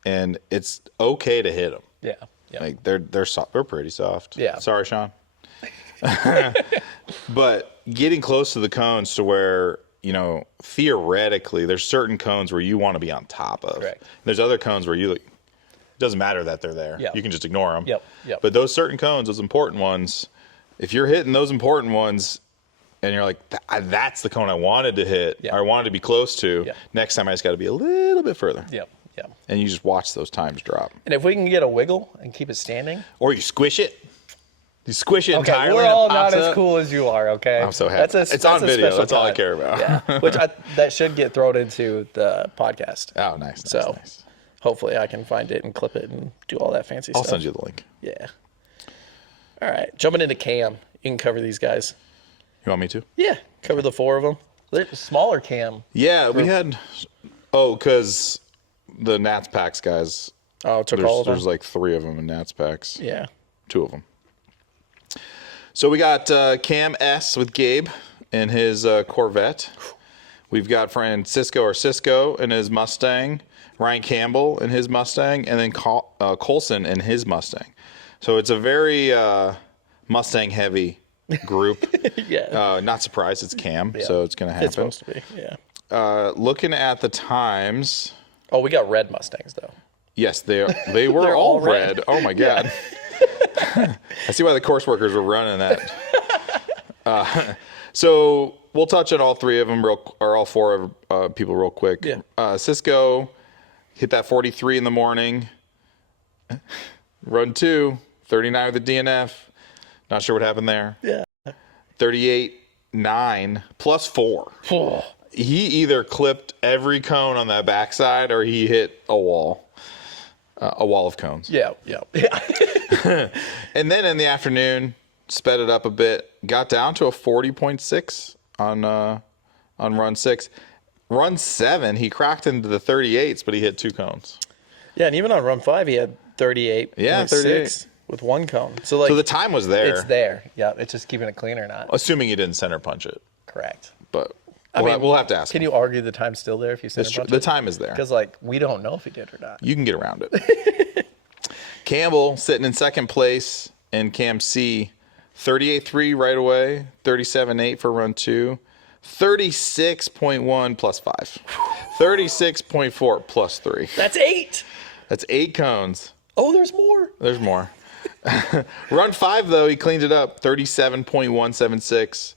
and it's okay to hit them. Yeah. Like they're soft, they're pretty soft. Yeah. Sorry, Sean. But getting close to the cones to where, theoretically there's certain cones where you want to be on top of. Correct. There's other cones where it doesn't matter that they're there. Yep. You can just ignore them. Yep. But those certain cones, those important ones, if you're hitting those important ones and you're like, that's the cone I wanted to hit, or I wanted to be close to, next time I just got to be a little bit further. Yep. And you just watch those times drop. And if we can get a wiggle and keep it standing. Or you squish it. You squish it entirely. Okay, we're all and it pops not up. as cool as you are, okay? I'm so happy. It's on video. That's all I care about. Yeah. Which that should get thrown into the podcast. Oh, nice. Nice. Hopefully I can find it and clip it and do all that fancy stuff. I'll send you the link. Yeah. All right. Jumping into Cam. You can cover these guys. You want me to? Yeah. Cover the 4 of them. They're smaller Cam. Yeah, we had... Oh, because the Nats Packs guys... Oh, took all of them? There's like 3 of them in Nats Packs. Yeah. 2 of them. So we got Cam S with Gabe in his Corvette. We've got Cisco in his Mustang. Ryan Campbell in his Mustang. And then Colson in his Mustang. So it's a very Mustang-heavy group. Yeah. Not surprised it's Cam, so it's going to happen. It's supposed to be, yeah. Looking at the times... Oh, we got red Mustangs, though. Yes, they were all red. Oh, my God. I see why the course workers were running that. So we'll touch on all 3 of them, or all 4 people real quick. Yeah. Cisco hit that 43 in the morning. Run 2, 39 with the DNF. Not sure what happened there. Yeah. 38.9 plus 4. Oh. He either clipped every cone on that backside or he hit a wall of cones. Yeah. And then in the afternoon, sped it up a bit, got down to a 40.6 on run 6. Run 7, he cracked into the 38s, but he hit 2 cones. Yeah, and even on run 5, he had 38.6 38 with 1 cone. So the time was there. It's there. Yeah, it's just keeping it clean or not. Assuming he didn't center punch it. Correct. But we'll have to ask him. Can you argue the time's still there if you center punch it? The time is there. Because, we don't know if he did or not. You can get around it. Campbell sitting in second place, and Cam C, 38.3 right away, 37.8 for run 2, 36.1 plus 5, 36.4 plus 3. That's 8. That's 8 cones. Oh, there's more. There's more. Run 5, though, he cleaned it up, 37.176.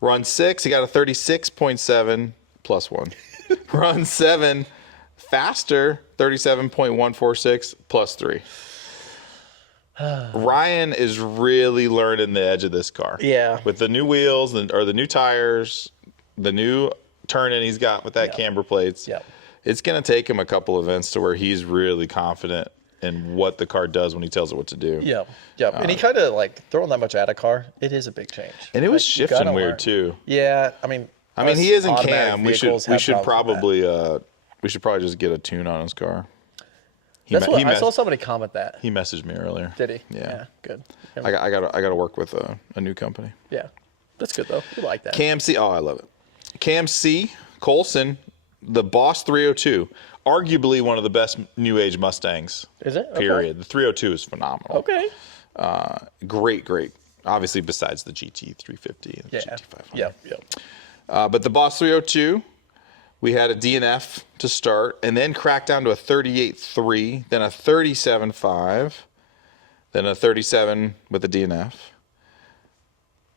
Run 6, he got a 36.7 plus 1. Run 7, faster, 37.146 plus 3. Ryan is really learning the edge of this car. Yeah. With the new wheels or the new tires, the new turn-in he's got with that camber plates. Yep. It's going to take him a couple events to where he's really confident in what the car does when he tells it what to do. Yeah. Yeah. And he kind of throwing that much at a car, it is a big change. And it was shifting weird too. Yeah. I mean, he isn't Cam. We should probably just get a tune on his car. I saw somebody comment that. He messaged me earlier. Did he? Yeah. Good. I got to work with a new company. Yeah. That's good though. We like that. Cam C. Oh, I love it. Cam C. Colson, the Boss 302, arguably one of the best new age Mustangs. Is it? Period. Okay. The 302 is phenomenal. Okay. Great. Obviously, besides the GT 350 and the GT 500. Yep. But the Boss 302, we had a DNF to start, and then cracked down to a 38.3, then a 37.5, then a 37 with a DNF.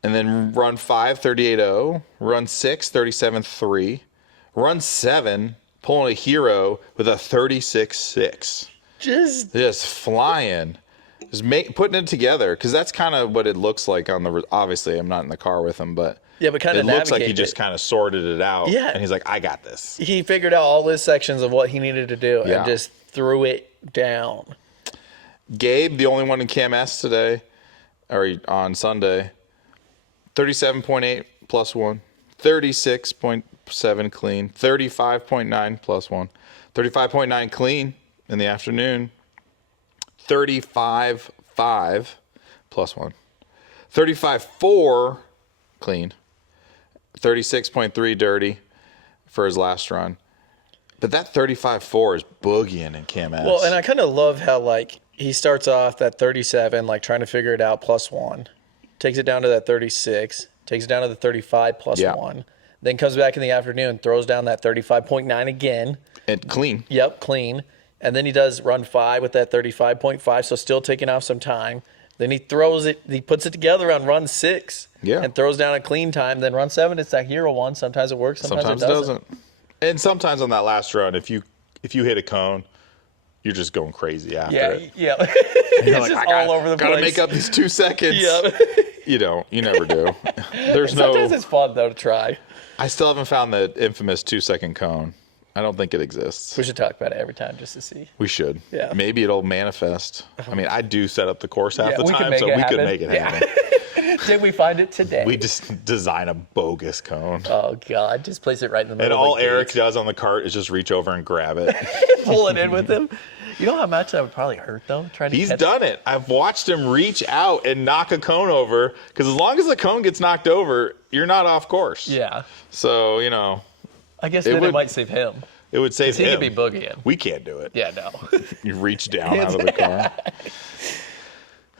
And then run 5, 38.0. Run 6, 37.3. Run 7, pulling a hero with a 36.6. Just flying. Just putting it together. Because that's kind of what it looks like on the... Obviously, I'm not in the car with him, but... Yeah, but kind of it looks like he just kind of sorted it out. Yeah. And he's like, I got this. He figured out all his sections of what he needed to do and just threw it down. Gabe, the only one in Cam S today, or on Sunday... 37.8 plus 1, 36.7 clean, 35.9 plus 1, 35.9 clean in the afternoon, 35.5 plus 1, 35.4 clean, 36.3 dirty for his last run. But that 35.4 is boogieing in Cam S. Well, and I kind of love how, he starts off that 37, trying to figure it out plus 1. Takes it down to that 36, takes it down to the 35 plus 1, then comes back in the afternoon, throws down that 35.9 again. And clean. Yep, clean. And then he does run 5 with that 35.5, so still taking off some time. Then he puts it together on run 6 and throws down a clean time. Then run 7, it's that hero one. Sometimes it works, sometimes it doesn't. And sometimes on that last run, if you hit a cone, you're just going crazy after it. Yeah. It's just all over the place. Gotta make up these 2 seconds. Yeah. You don't. You never do. Sometimes it's fun, though, to try. I still haven't found the infamous 2-second cone. I don't think it exists. We should talk about it every time just to see. We should. Yeah. Maybe it'll manifest. I mean, I do set up the course half the time, so we could make it happen. Did we find it today? We just design a bogus cone. Oh, God. Just place it right in the middle. And all Eric does on the cart is just reach over and grab it. Pull it in with him. You know how much that would probably hurt, though? He's done it. I've watched him reach out and knock a cone over, because as long as the cone gets knocked over, you're not off course. Yeah. So, I guess then it might save him. It would save him. He could be boogieing. We can't do it. Yeah, no. You reach down out of the car.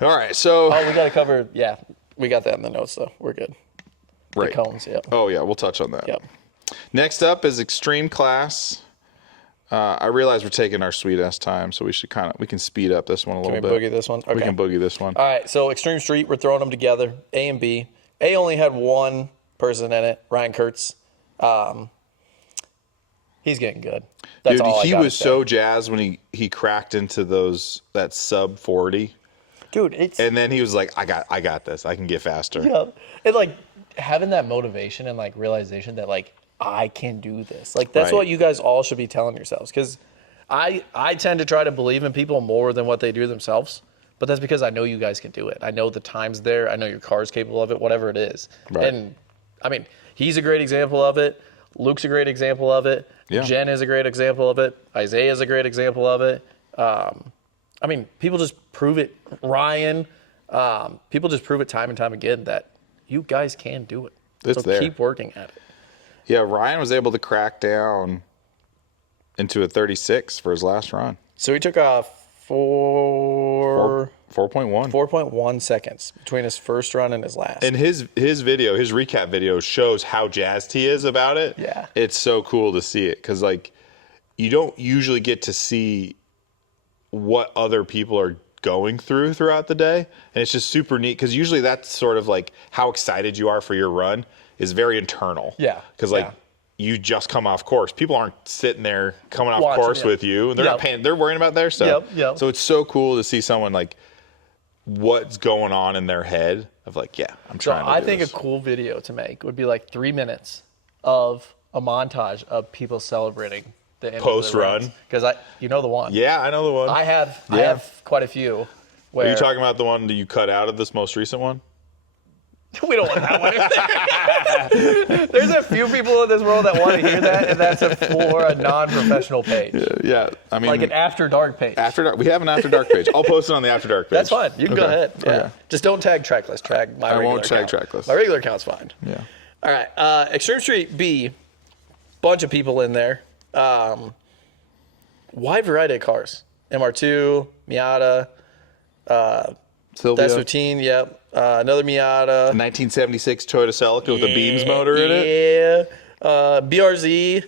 All right, so... Oh, we got to cover... Yeah, we got that in the notes, though. We're good. Right. The cones, yeah. Oh, yeah, we'll touch on that. Yep. Next up is Extreme Class. I realize we're taking our sweet-ass time, so we can speed up this one a little bit. Can we boogie this one? Okay. We can boogie this one. All right, so Extreme Street, we're throwing them together, A and B. A only had one person in it, Ryan Kurtz. He's getting good. That's all I he gotta was say. so jazzed when he cracked into that sub 40. Dude, and then he was like, I got this. I can get faster. Yeah. And having that motivation and realization that I can do this. That's what you guys all should be telling yourselves, cuz I tend to try to believe in people more than what they do themselves. But that's because I know you guys can do it. I know the time's there. I know your car's capable of it, whatever it is. Right. And, I mean, he's a great example of it. Luke's a great example of it. Yeah. Jen is a great example of it. Isaiah's a great example of it. I mean, people just prove it. Ryan, people just prove it time and time again that you guys can do it. It's so there. Keep working at it. Yeah, Ryan was able to crack down into a 36 for his last run. So he took off 4.1. 4.1 seconds between his first run and his last. And his video, his recap video shows how jazzed he is about it. Yeah. It's so cool to see it because, like, you don't usually get to see what other people are going through throughout the day. And it's just super neat because usually that's sort of like how excited you are for your run is very internal. Yeah. Because, like, you just come off course. People aren't sitting there coming off Watching course with you. And they're not paying. They're worrying about their stuff. Yep. So it's so cool to see someone, like, what's going on in their head of, like, yeah, I'm trying to do I think this. a cool video to make would be like 3 minutes of a montage of people celebrating the end Post-run? Because you know the one. Yeah, I know the one. I have quite a few. Where Are you talking about the one that you cut out of this most recent one? we don't want that one. There's a few people in this world that want to hear that, and that's for a non-professional page. Yeah, I mean, Like an After Dark page. After Dark. We have an After Dark page. I'll post it on the After Dark page. That's fine. You can go ahead. Yeah. Okay. Just don't tag Tracklist. Tag my regular I won't tag account. Tracklist. My regular account's fine. Yeah. All right. Extreme Street B, bunch of people in there. Wide variety of cars. MR2, Miata, Sylvia. That's 15, yep. Another Miata. 1976 Toyota Celica with a Beams motor in it. Yeah. BRZ,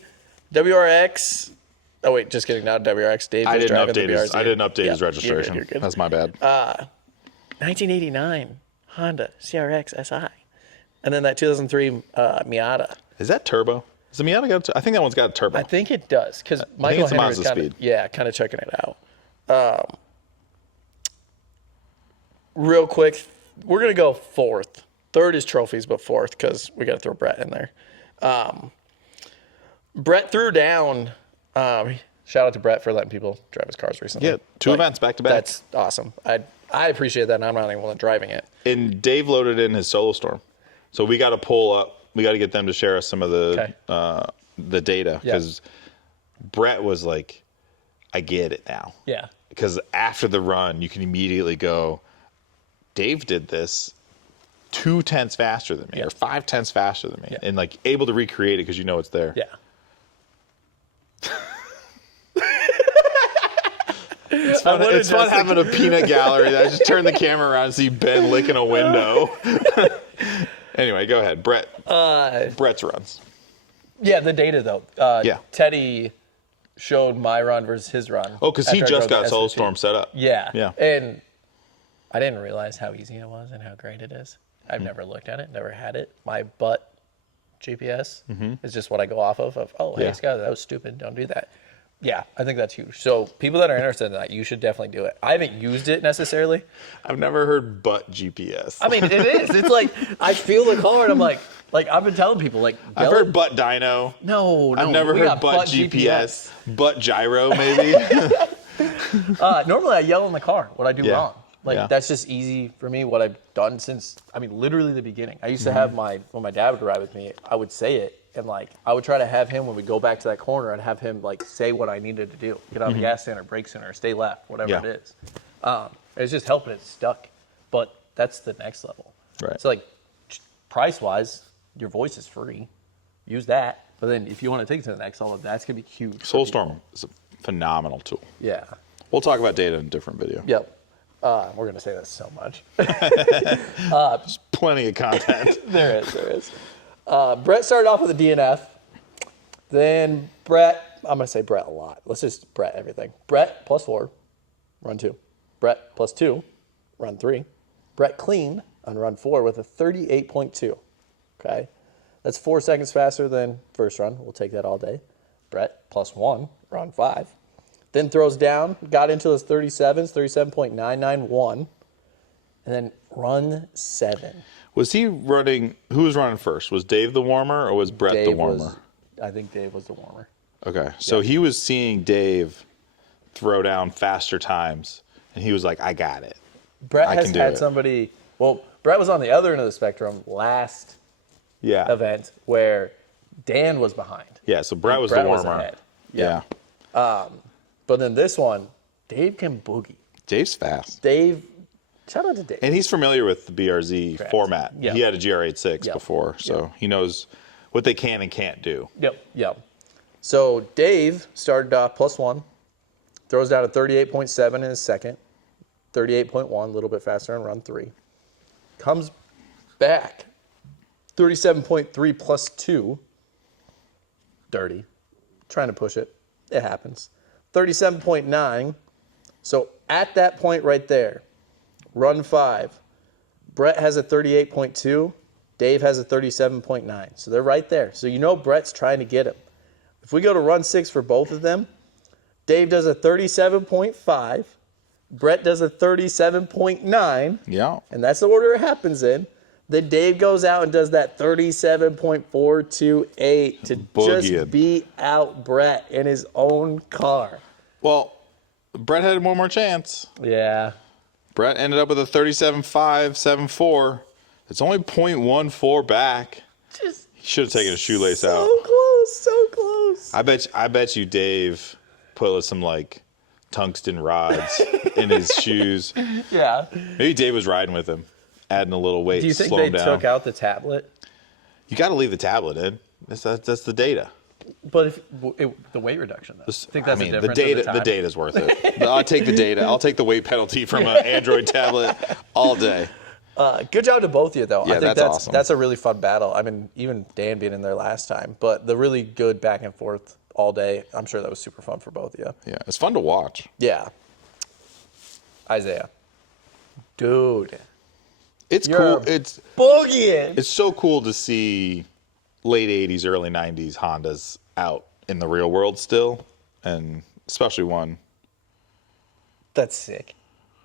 WRX. Oh, wait, just kidding. Not WRX. Dave I was didn't driving the update his. BRZ. I didn't update his Yeah, registration. You're good. That's my bad. 1989 Honda CRX SI. And then that 2003 Miata. Is that turbo? Is the Miata got? I think that one's got a turbo. I think it does because Michael it's a Henry was Mazda kind Speed. kind of checking it out. Real quick, we're gonna go fourth. Third is trophies, but fourth because we got to throw Brett in there. Brett threw down. Shout out to Brett for letting people drive his cars recently. Yeah, two events back to back. That's awesome. I appreciate that, and I'm not even the one driving it. And Dave loaded in his Solo Storm, so we got to pull up. We got to get them to share us some of the data because Brett was like, "I get it now." Yeah. Because after the run, you can immediately go, Dave did this 0.2 faster than me or 0.5 faster than me, and like able to recreate it because you know it's there. Yeah. It's fun having a peanut gallery. I just turn the camera around and see Ben licking a window. Anyway, go ahead, Brett. Brett's runs. Yeah, the data though. Teddy showed my run versus his run. Oh, because he just got Solo Storm set up. Yeah. And I didn't realize how easy it was and how great it is. I've never looked at it, never had it. My butt GPS is just what I go off of. Hey, Scott, that was stupid. Don't do that. Yeah, I think that's huge. So people that are interested in that, you should definitely do it. I haven't used it necessarily. I've never heard butt GPS. I mean, it is. It's like I feel the car and I'm like I've been telling people I've heard butt dyno. No, I've never heard butt GPS. Butt gyro, maybe. Normally I yell in the car what I do wrong. That's just easy for me, what I've done since, literally the beginning. I used to have when my dad would ride with me, I would say it. And I would try to have him when we go back to that corner and have him say what I needed to do. Get on the gas center, brake center, stay left, whatever it is. It's just helping it stuck. But that's the next level. Right. So price-wise, your voice is free. Use that. But then if you want to take it to the next level, that's going to be huge. Solo Storm is a phenomenal tool. Yeah. We'll talk about data in a different video. Yep. We're going to say that so much. There's plenty of content. There is. Brett started off with a DNF. Then Brett, I'm going to say Brett a lot. Let's just Brett everything. Brett +4, run 2. Brett +2, run 3. Brett clean on run 4 with a 38.2. Okay. That's 4 seconds faster than first run. We'll take that all day. Brett +1, run 5. Then throws down, got into those 37s, 37.991. And then run 7. Was he running? Who was running first? Was Dave the warmer or was Brett the warmer? I think Dave was the warmer. Okay, so he was seeing Dave throw down faster times, and he was like, "I got it." Brett has had somebody. Well, Brett was on the other end of the spectrum last event where Dan was behind. Yeah, so Brett was the warmer. Ahead. Yeah. But then this one, Dave can boogie. Dave's fast. Shout out to Dave. And he's familiar with the BRZ format. Yep. He had a GR86 before, so he knows what they can and can't do. Yep. So Dave started off +1, throws down a 38.7 in his second, 38.1, a little bit faster on run 3. Comes back, 37.3 +2. Dirty. Trying to push it. It happens. 37.9. So at that point right there, run 5, Brett has a 38.2, Dave has a 37.9. So they're right there. So you know Brett's trying to get him. If we go to run 6 for both of them, Dave does a 37.5, Brett does a 37.9. Yeah. And that's the order it happens in. Then Dave goes out and does that 37.428 to just beat out Brett in his own car. Well, Brett had one more chance. Yeah. Brett ended up with a 37.574. It's only 0.14 back. He should have taken a shoelace out. So close. I bet you Dave put some like tungsten rods in his shoes. Yeah. Maybe Dave was riding with him, adding a little weight. Do you think they took out the tablet? You got to leave the tablet in. That's the data. But if the weight reduction, though. I think that's the difference. The data's worth it. I'll take the data. I'll take the weight penalty from an Android tablet all day. Good job to both of you, though. Yeah, I think that's awesome. That's a really fun battle. I mean, even Dan being in there last time, but the really good back and forth all day. I'm sure that was super fun for both of you. Yeah, it's fun to watch. Yeah. Isaiah. Dude. It's cool. It's boogieing. It's so cool to see late 80s, early 90s Hondas out in the real world still, and especially one. That's sick.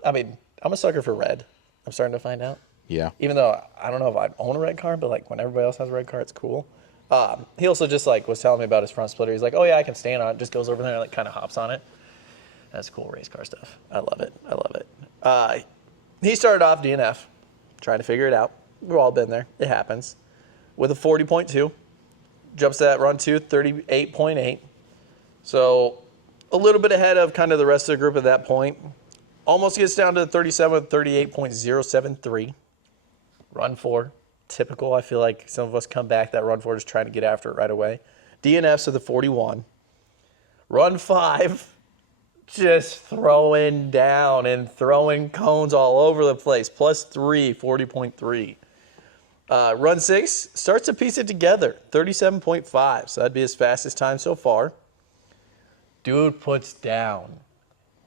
I mean, I'm a sucker for red. I'm starting to find out. Yeah. Even though I don't know if I'd own a red car, but like when everybody else has a red car, it's cool. He also just like was telling me about his front splitter. He's like, oh yeah, I can stand on it. Just goes over there and like kind of hops on it. That's cool race car stuff. I love it. He started off DNF, trying to figure it out. We've all been there. It happens. With a 40.2. Jumps to that run 2, 38.8. So a little bit ahead of kind of the rest of the group at that point. Almost gets down to the 37 with 38.073. Run 4. Typical. I feel like some of us come back that run 4 just trying to get after it right away. DNFs of the 41. Run 5. Just throwing down and throwing cones all over the place. +3, 40.3. Run 6 starts to piece it together. 37.5. So that'd be his fastest time so far. Dude puts down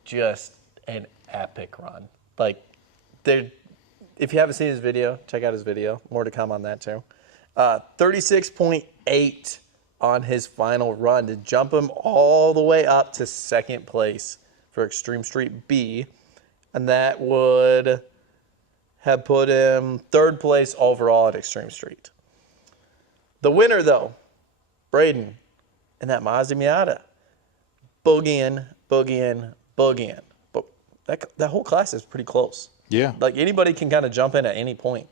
just an epic run. Like, if you haven't seen his video, check out his video. More to come on that too. 36.8 on his final run to jump him all the way up to second place for Extreme Street B. And that would have put him third place overall at Extreme Street. The winner, though, Braden, and that Mazda Miata. Boogieing. But that whole class is pretty close. Yeah. Like anybody can kind of jump in at any point.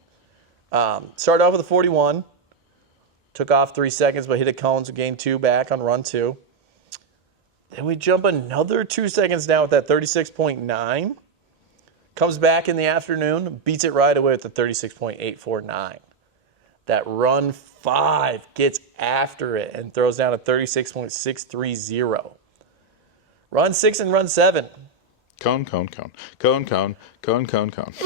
Started off with a 41. Took off 3 seconds, but hit a cone, so gained 2 back on run 2. Then we jump another 2 seconds down with that 36.9. Comes back in the afternoon, beats it right away with the 36.849. That run 5 gets after it and throws down a 36.630. Run 6 and run 7. Cone. We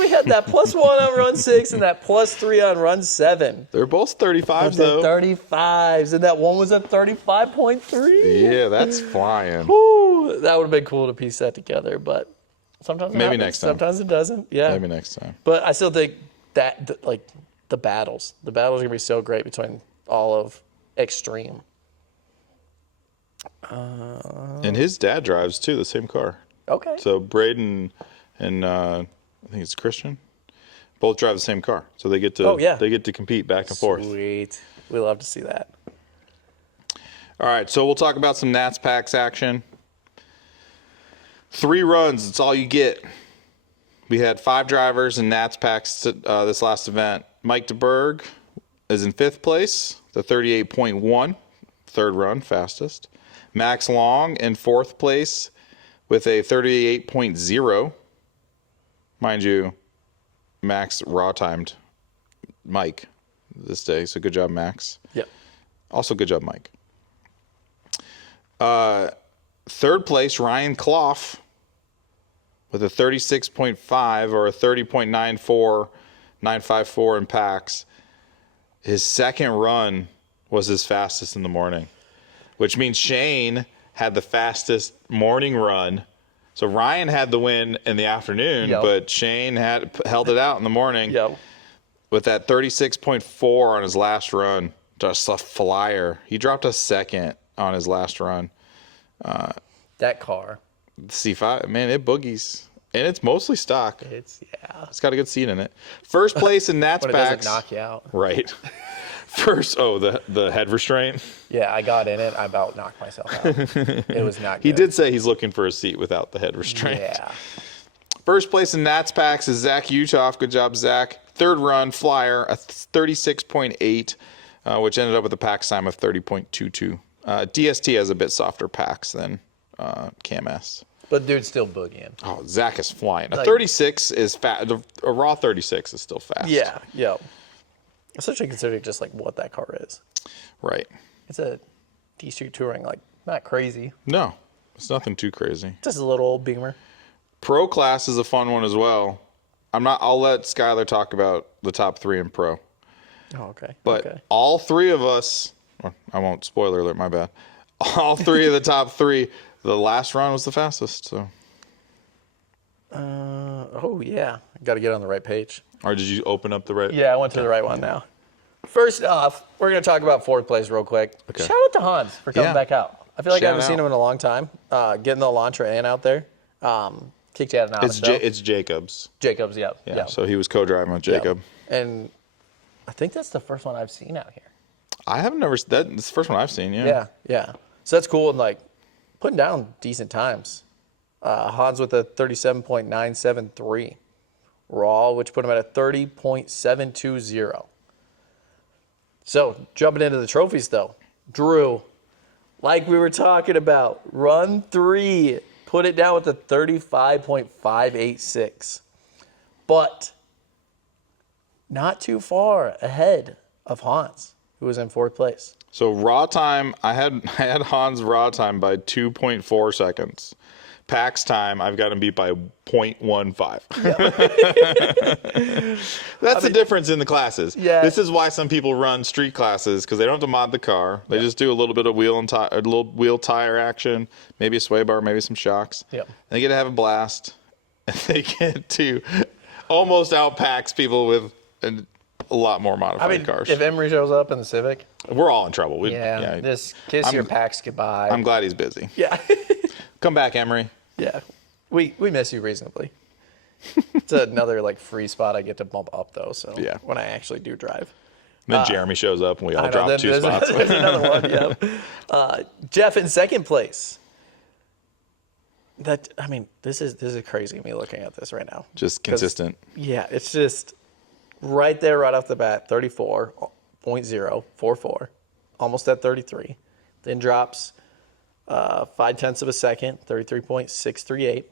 had that +1 on run 6 and that +3 on run 7. They're both 35s, though. 35s, and that one was a 35.3. Yeah, that's flying. Woo, that would have been cool to piece that together, but sometimes maybe next time. Sometimes it doesn't. Yeah, maybe next time. But I still think that the battles are gonna be so great between all of Extreme. And his dad drives too, the same car. Okay. So Braden and I think it's Christian, both drive the same car, so they get to they get to compete back and forth. Sweet. We love to see that. All right, so we'll talk about some Nats Packs action. 3 runs, that's all you get. We had 5 drivers in Nats packs this last event. Mike DeBerg is in 5th place, the 38.1, third run, fastest. Max Long in 4th place with a 38.0. Mind you, Max raw-timed Mike this day, so good job, Max. Yep. Also, good job, Mike. 3rd place, Ryan Clough with a 36.5 or a 30.954 in packs. His second run was his fastest in the morning, which means Shane had the fastest morning run. So Ryan had the win in the afternoon, but Shane held it out in the morning with that 36.4 on his last run. Just a flyer. He dropped a second on his last run. That car. The C5, man, it boogies. And it's mostly stock. It's got a good seat in it. First place in Nats when packs. It doesn't knock you out. Right. First, the head restraint. Yeah, I got in it. I about knocked myself out. It was not good. He did say he's looking for a seat without the head restraint. Yeah. First place in Nats packs is Zach Uthoff. Good job, Zach. Third run, flyer, a 36.8, which ended up with a pack time of 30.22. DST has a bit softer packs than Cam S. But dude's still boogieing. Oh, Zach is flying. A 36 is fast. A raw 36 is still fast. Yeah. Especially considering just like what that car is. Right. It's a D Street Touring, like not crazy. No, it's nothing too crazy. Just a little old Beamer. Pro class is a fun one as well. I'll let Skylar talk about the top 3 in pro. Oh, okay. But all 3 of us, I won't, spoiler alert, my bad. All 3 of the top 3, the last run was the fastest. So. Oh yeah, got to get on the right page. Or did you open up the right? Yeah, I went to the right one now. First off, we're gonna talk about 4th place real quick. Okay. Shout out to Hans for coming back out. I feel like I haven't seen him in a long time. Getting the Elantra in out there. Kicked you out an It's Jacobs. Jacobs, yeah. So he was co-driving with Jacob. And I think that's the first one I've seen out here. I haven't never. That's the first one I've seen. Yeah. So that's cool and like putting down decent times. Hans with a 37.973 raw, which put him at a 30.720. So jumping into the trophies though, Drew, like we were talking about, run 3, put it down with a 35.586, but not too far ahead of Hans, who was in 4th place. So raw time, I had Hans raw time by 2.4 seconds. Pax time, I've got him beat by 0.15. That's the difference in the classes. Yeah. This is why some people run street classes, because they don't have to mod the car. They just do a little bit of wheel tire action, maybe a sway bar, maybe some shocks. Yep. And they get to have a blast. And they get to almost outpax people with a lot more modified cars. If Emery shows up in the Civic, we're all in trouble. Just kiss your Pax goodbye. I'm glad he's busy. Yeah. Come back, Emery. Yeah, we miss you reasonably. It's another like free spot I get to bump up though. So when I actually do drive, and then Jeremy shows up and we all drop 2 spots. There's another one. Yeah, Jeff in 2nd place. This is crazy. Me looking at this right now. Just consistent. Yeah, it's just right there, right off the bat. 34.044, almost at 33. Then drops 0.5 of a second, 33.638.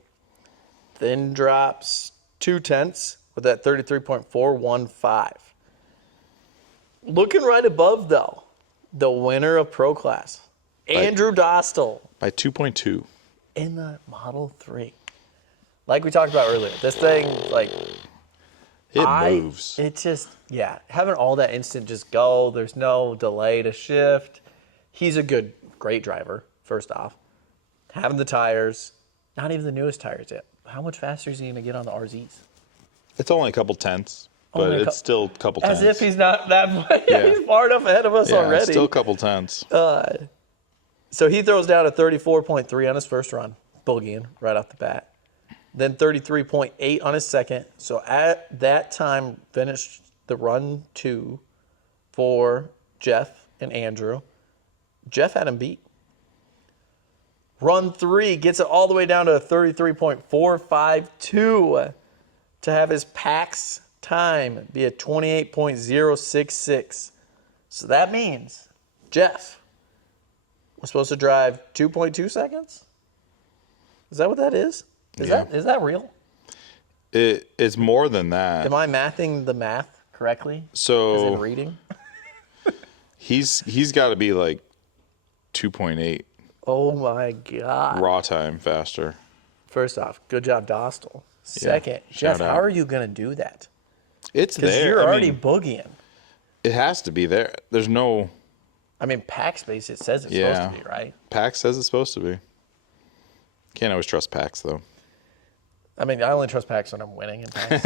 Then drops 0.2 with that 33.415. Looking right above, though, the winner of Pro Class, Andrew Dostal. By 2.2. In the Model 3. Like we talked about earlier, this thing, like... It moves. It just, having all that instant just go, there's no delay to shift. He's a great driver. First off, having the tires, not even the newest tires yet. How much faster is he going to get on the RZs? It's only a couple tenths, but it's still a couple tenths. As if he's not that he's far enough ahead of us already. Still a couple tenths. So he throws down a 34.3 on his first run, boogieing right off the bat. Then 33.8 on his second. So at that time, finished the run 2 for Jeff and Andrew. Jeff had him beat. Run 3 gets it all the way down to a 33.452. to have his PAX time be a 28.066. So that means Jeff was supposed to drive 2.2 seconds? Is that what that is? Is that real? It's more than that. Am I mathing the math correctly? So as in reading? he's got to be like 2.8. Oh my God. Raw time faster. First off, good job, Dostal. Second, Jeff, how are you going to do that? It's there. Because you're already boogieing. It has to be there. There's no... I mean, PAX base, it says it's supposed to be, right? PAX says it's supposed to be. Can't always trust PAX, though. I mean, I only trust PAX when I'm winning in PAX.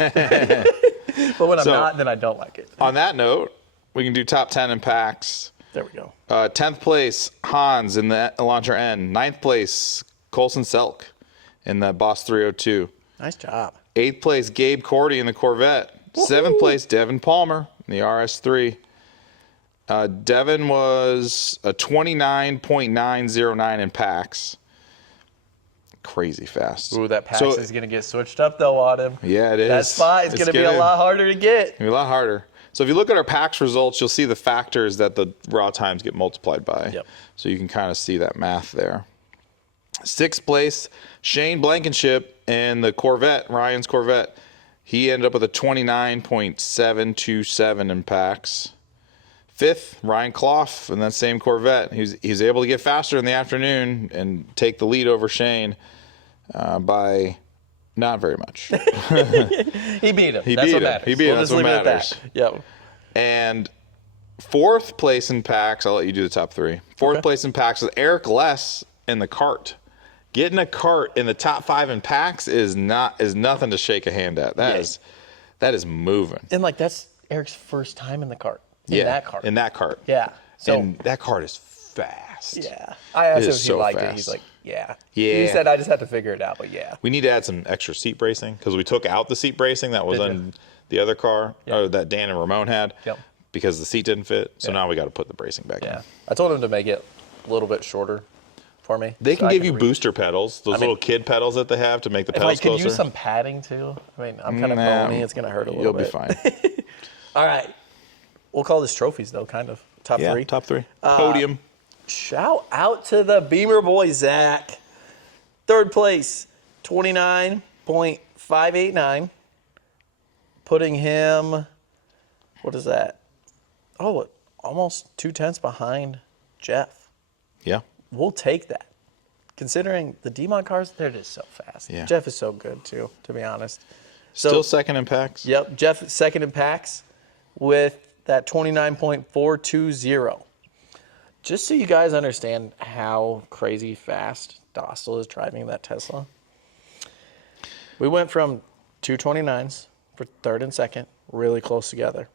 But when I'm not, then I don't like it. On that note, we can do top 10 in PAX. There we go. 10th place, Hans in the Launcher N. 9th place, Colson Selk in the Boss 302. Nice job. 8th place, Gabe Cordy in the Corvette. Woo-hoo! 7th place, Devin Palmer in the RS3. Devin was a 29.909 in PAX. Crazy fast. Ooh, that PAX is going to get switched up, though, on him. Yeah, it is. That spot is going to be a lot harder to get. It's going to be a lot harder. So if you look at our PAX results, you'll see the factors that the raw times get multiplied by. Yep. So you can kind of see that math there. 6th place, Shane Blankenship in the Corvette, Ryan's Corvette. He ended up with a 29.727 in PAX. 5th, Ryan Clough in that same Corvette. He was able to get faster in the afternoon and take the lead over Shane by not very much. He beat him. That's what matters. He beat him. That's what matters. Yep. And 4th place in PAX, I'll let you do the top 3. 4th place in PAX is Eric Less in the kart. Getting a kart in the top 5 in PAX is nothing to shake a hand at. That is moving. And like that's Eric's first time in the kart. In that kart. Yeah. So and that kart is fast. Yeah. I asked him if he liked it. He's like, yeah. He said I just had to figure it out, but yeah. We need to add some extra seat bracing because we took out the seat bracing that was in the other car or that Dan and Ramon had because the seat didn't fit. So now we got to put the bracing back in. I told him to make it a little bit shorter for me. They can give you booster pedals, those little kid pedals that they have to make the pedals closer. I could use some padding too. I mean, I'm kind of bony. It's going to hurt a little bit. You'll be fine. All right. We'll call this trophies, though, kind of. Top 3. Top 3. Podium. Shout out to the Beamer boy, Zach. 3rd place, 29.589. Putting him, what is that? Oh, almost 2/10 behind Jeff. Yeah. We'll take that. Considering the D-Mod cars, they're just so fast. Yeah. Jeff is so good, too, to be honest. Still second in PAX? Yep, Jeff second in PAX with that 29.420. Just so you guys understand how crazy fast Dostal is driving that Tesla. We went from 229s for 3rd and 2nd, really close together.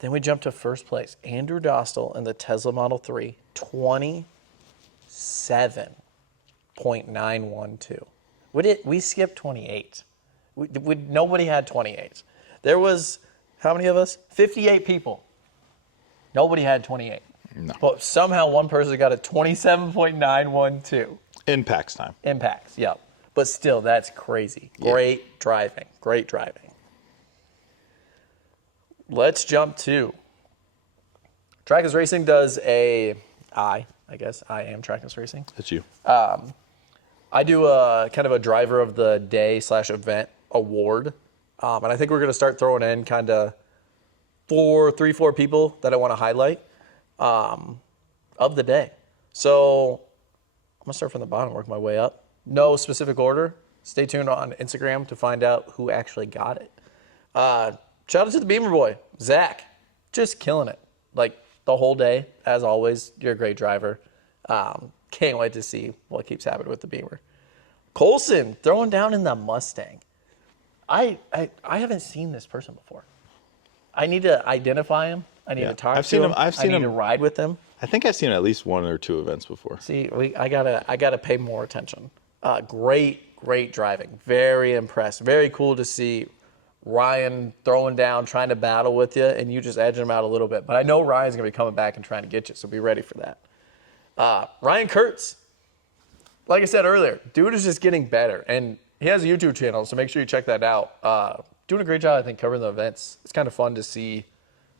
Then we jumped to 1st place. Andrew Dostal in the Tesla Model 3, 27.912. We skipped 28. Nobody had 28s. There was, how many of us? 58 people. Nobody had 28. No. But somehow one person got a 27.912. In PAX time. In PAX, yep. But still, that's crazy. Great driving. Great driving. Let's jump to Trackless Racing does I am Trackless Racing. That's you. I do a kind of a driver of the day / event award. And I think we're going to start throwing in kind of 4 people that I want to highlight of the day. So I'm going to start from the bottom, work my way up. No specific order. Stay tuned on Instagram to find out who actually got it. Shout out to the Beamer boy, Zach. Just killing it. Like the whole day, as always. You're a great driver. Can't wait to see what keeps happening with the Beamer. Colson throwing down in the Mustang. I haven't seen this person before. I need to identify him. I need to talk to him. I need to ride with him. I think I've seen him at least 1 or 2 events before. See, I gotta pay more attention. Great driving. Very impressed. Very cool to see Ryan throwing down, trying to battle with you, and you just edging him out a little bit. But I know Ryan's gonna be coming back and trying to get you, so be ready for that. Ryan Kurtz, like I said earlier, dude is just getting better, and he has a YouTube channel, so make sure you check that out. doing a great job, I think, covering the events. It's kind of fun to see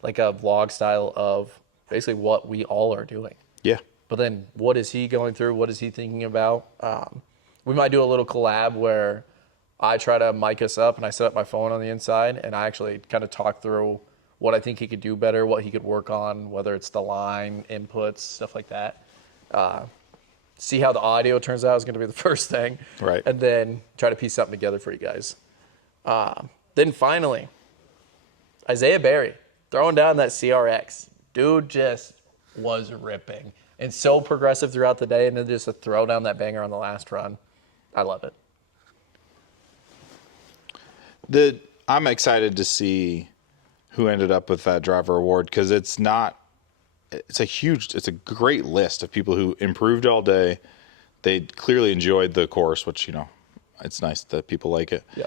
like a vlog style of basically what we all are doing. Yeah. But then what is he going through? What is he thinking about? We might do a little collab where I try to mic us up and I set up my phone on the inside and I actually kind of talk through what I think he could do better, what he could work on, whether it's the line, inputs, stuff like that. See how the audio turns out is going to be the first thing. Right. And then try to piece something together for you guys. Then finally, Isaiah Berry throwing down that CRX. Dude just was ripping. And so progressive throughout the day, and then just to throw down that banger on the last run. I love it. I'm excited to see who ended up with that driver award because it's a great list of people who improved all day. They clearly enjoyed the course, which, it's nice that people like it. Yeah.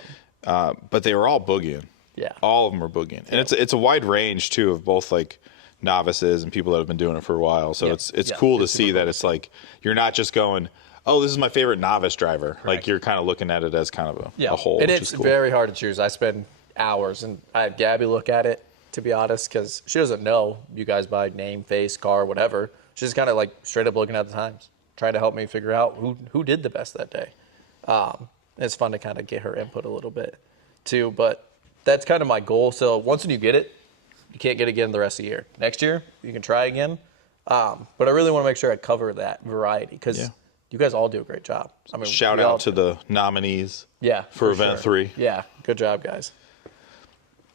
But they were all boogieing. Yeah. All of them are boogieing. And it's a wide range, too, of both, like, novices and people that have been doing it for a while. So it's cool to see that it's like you're not just going, oh, this is my favorite novice driver. Correct. Like you're kind of looking at it as kind of a whole. And it's very hard to choose. I spend hours, and I have Gabby look at it, to be honest, because she doesn't know you guys by name, face, car, whatever. She's just kind of like straight up looking at the times, trying to help me figure out who did the best that day. It's fun to kind of get her input a little bit too, but that's kind of my goal. So once you get it, you can't get it again the rest of the year. Next year, you can try again. But I really want to make sure I cover that variety because you guys all do a great job. I mean, shout out to the nominees for Event 3. Yeah, good job, guys.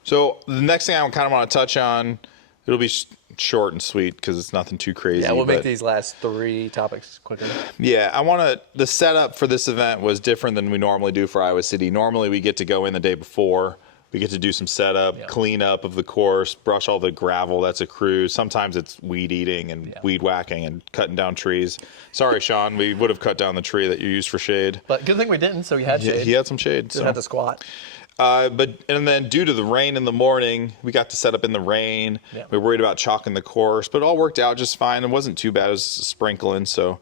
So the next thing I kind of want to touch on, it'll be short and sweet because it's nothing too crazy. Yeah, we'll make these last 3 topics quicker. Yeah, the setup for this event was different than we normally do for Iowa City. Normally we get to go in the day before. We get to do some setup, clean up of the course, brush all the gravel that's accrued. Sometimes it's weed eating and weed whacking and cutting down trees. Sorry, Sean, we would have cut down the tree that you used for shade. But good thing we didn't, so he had shade. He had some shade. Just had to squat. And then due to the rain in the morning, we got to set up in the rain. Yeah. We were worried about chalking the course, but it all worked out just fine. It wasn't too bad. It was sprinkling, so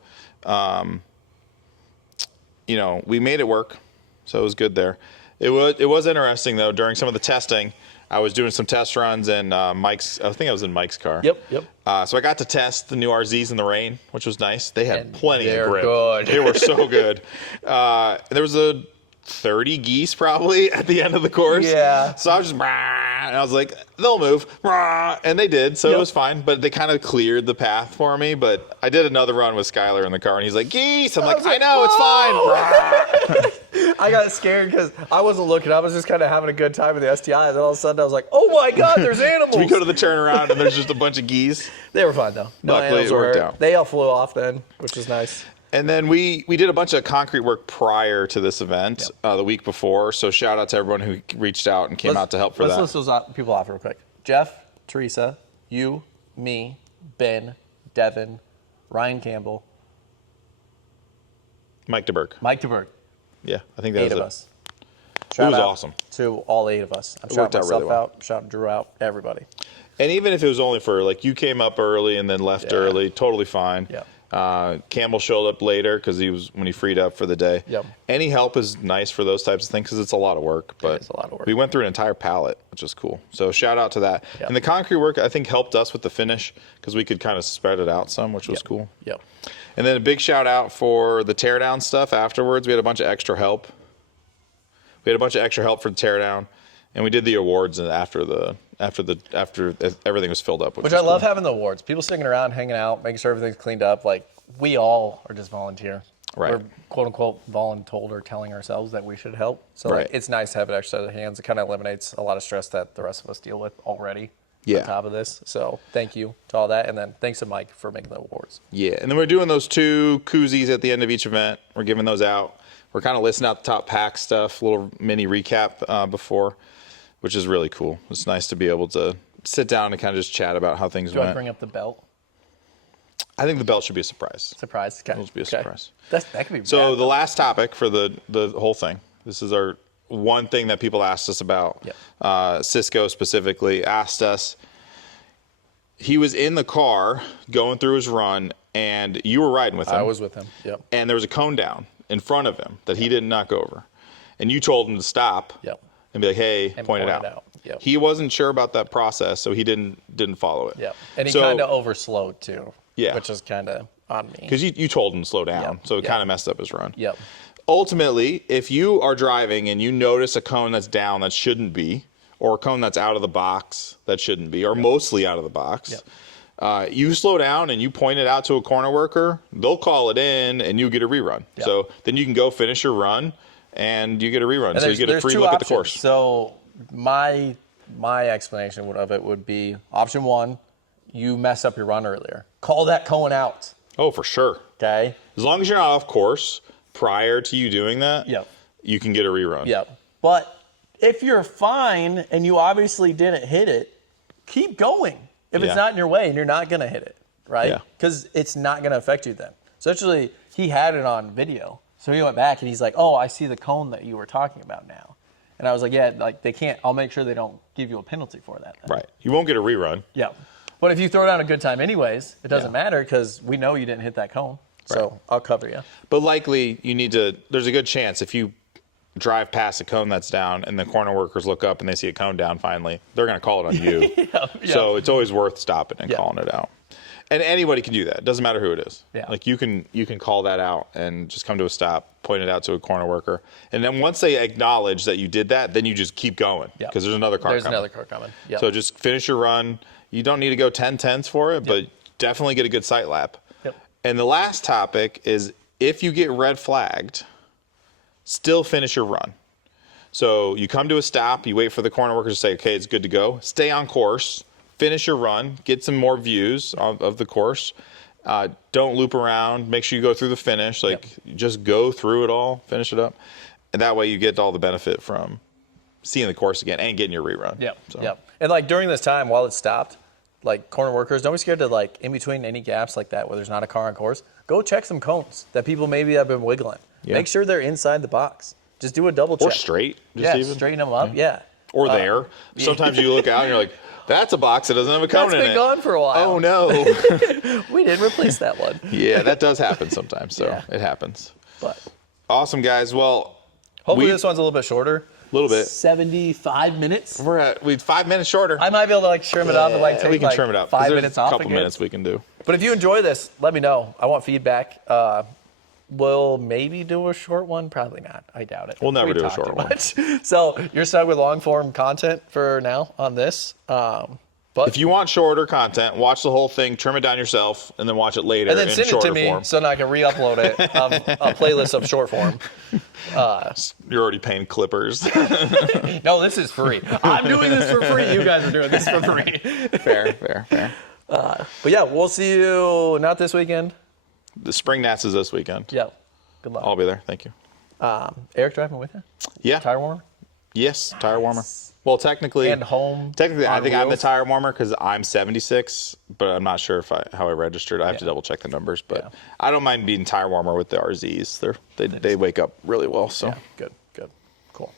we made it work. So it was good there. It was interesting though. During some of the testing, I was doing some test runs in Mike's. I think I was in Mike's car. Yep. So I got to test the new RZs in the rain, which was nice. They had plenty of grip. Good. They were so good. There was 30 geese probably at the end of the course. Yeah. So I was just, and I was like, they'll move. And they did, so it was fine. But they kind of cleared the path for me. But I did another run with Skylar in the car, and he's like, geese. I'm like, I know, it's fine. I got scared because I wasn't looking. I was just kind of having a good time with the STI. And then all of a sudden I was like, oh my God, there's animals. So we go to the turnaround, and there's just a bunch of geese. They were fine, though. No Luckily, it worked out. They all flew off then, which was nice. And then we did a bunch of concrete work prior to this event the week before. So shout out to everyone who reached out and came out to help for that. Let's list those people off real quick. Jeff, Teresa, you, me, Ben, Devin, Ryan Campbell. Mike DeBerg. Yeah, I think that 8 was of it. us. It was awesome. To all 8 of us. I'm shouting myself out, shouting Drew out, everybody. And even if it was only for, like, you came up early and then left early, totally fine. Yeah. Campbell showed up later because when he freed up for the day. Yep. Any help is nice for those types of things because it's a lot of work. But it's a lot of work. We went through an entire pallet, which is cool. So shout out to that. Yep. And the concrete work, I think, helped us with the finish because we could kind of spread it out some, which was cool. Yep. And then a big shout out for the teardown stuff afterwards. We had a bunch of extra help. For the teardown, and we did the awards after everything was filled up. Which I love having the awards. People sticking around, hanging out, making sure everything's cleaned up. Like, we all are just volunteer. Right. We're quote unquote voluntold or telling ourselves that we should help. So like, it's nice to have an extra set of hands. It kind of eliminates a lot of stress that the rest of us deal with already. On top of this. So thank you to all that. And then thanks to Mike for making the awards. Yeah. And then we're doing those 2 koozies at the end of each event. We're giving those out. We're kind of listing out the top pack stuff, little mini recap before, which is really cool. It's nice to be able to sit down and kind of just chat about how things went. Do you want to bring up the belt? I think the belt should be a surprise. Surprise? Okay. It'll be a surprise. That could be So bad, the last topic for the whole thing, this is our one thing that people asked us about. Yep. Cisco specifically asked us, he was in the car going through his run, and you were riding with him. I was with him, yep. And there was a cone down in front of him that he didn't knock over. And you told him to stop. Yep. and be like, hey, point it out. Yep. He wasn't sure about that process, so he didn't follow it. Yeah, and he kind of overslowed too. Yeah, which is kind of on me. Because you told him to slow down, so it kind of messed up his run. Yep. Ultimately, if you are driving and you notice a cone that's down that shouldn't be, or a cone that's out of the box that shouldn't be, or mostly out of the box, you slow down and you point it out to a corner worker, they'll call it in and you get a rerun. Yep. So then you can go finish your run and you get a rerun. So you get a free look at the course. So my explanation of it would be option one, you mess up your run earlier. Call that cone out. Oh, for sure. Okay. As long as you're not off course prior to you doing that, you can get a rerun. Yep. But if you're fine and you obviously didn't hit it, keep going. If it's not in your way and you're not going to hit it, right? Because it's not going to affect you then. So actually, he had it on video. So he went back and he's like, oh, I see the cone that you were talking about now. And I was like, yeah, like they can't, I'll make sure they don't give you a penalty for that then. Right. You won't get a rerun. Yeah. But if you throw down a good time anyways, it doesn't matter because we know you didn't hit that cone. So I'll cover you. But likely you need to, there's a good chance if you drive past a cone that's down and the corner workers look up and they see a cone down finally, they're going to call it on you. So it's always worth stopping and calling it out. And anybody can do that. It doesn't matter who it is. Yeah. Like you can call that out and just come to a stop, point it out to a corner worker. And then once they acknowledge that you did that, then you just keep going because there's another car coming. There's another car coming. Yep. So just finish your run. You don't need to go 10/10s for it, but definitely get a good sight lap. Yep. And the last topic is if you get red flagged, still finish your run. So you come to a stop, you wait for the corner workers to say, okay, it's good to go. Stay on course, finish your run, get some more views of the course. Don't loop around. Make sure you go through the finish. Just go through it all, finish it up. And that way you get all the benefit from seeing the course again and getting your rerun. And like during this time while it's stopped, like corner workers, don't be scared to like in between any gaps like that where there's not a car on course, go check some cones that people maybe have been wiggling. Make sure they're inside the box. Just do a double check. Or straight. Just straighten them up. Or there. Sometimes you look out and you're like, that's a box that doesn't have a cone in it. That's been gone for a while. Oh, no. We didn't replace that one. Yeah, that does happen sometimes. So it happens. But awesome, guys. Well, hopefully this one's a little bit shorter. A little bit. 75 minutes. We're 5 minutes shorter. I might be able to like trim it up and like take we can trim it up. 5 minutes off. A couple minutes we can do. But if you enjoy this, let me know. I want feedback. We'll maybe do a short one. Probably not. I doubt it. We'll never do a short one. So you're stuck with long form content for now on this. But if you want shorter content, watch the whole thing, trim it down yourself, and then watch it later and then in send it to me form. so that I can re-upload it a playlist of short form. You're already paying clippers. No, this is free. I'm doing this for free. You guys are doing this for free. Fair. But yeah, we'll see you not this weekend. The Spring Nats is this weekend. Yeah. Good luck. I'll be there. Thank you. Eric driving with you? Yeah. Tire warmer? Yes, tire warmer. Well, technically, and home. Technically, I think I'm the tire warmer because I'm 76, but I'm not sure how I registered. I have to double check the numbers, but I don't mind being tire warmer with the RZs. They wake up really well. So good, cool.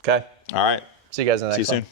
Okay. All right. See you guys in the next one. See you soon.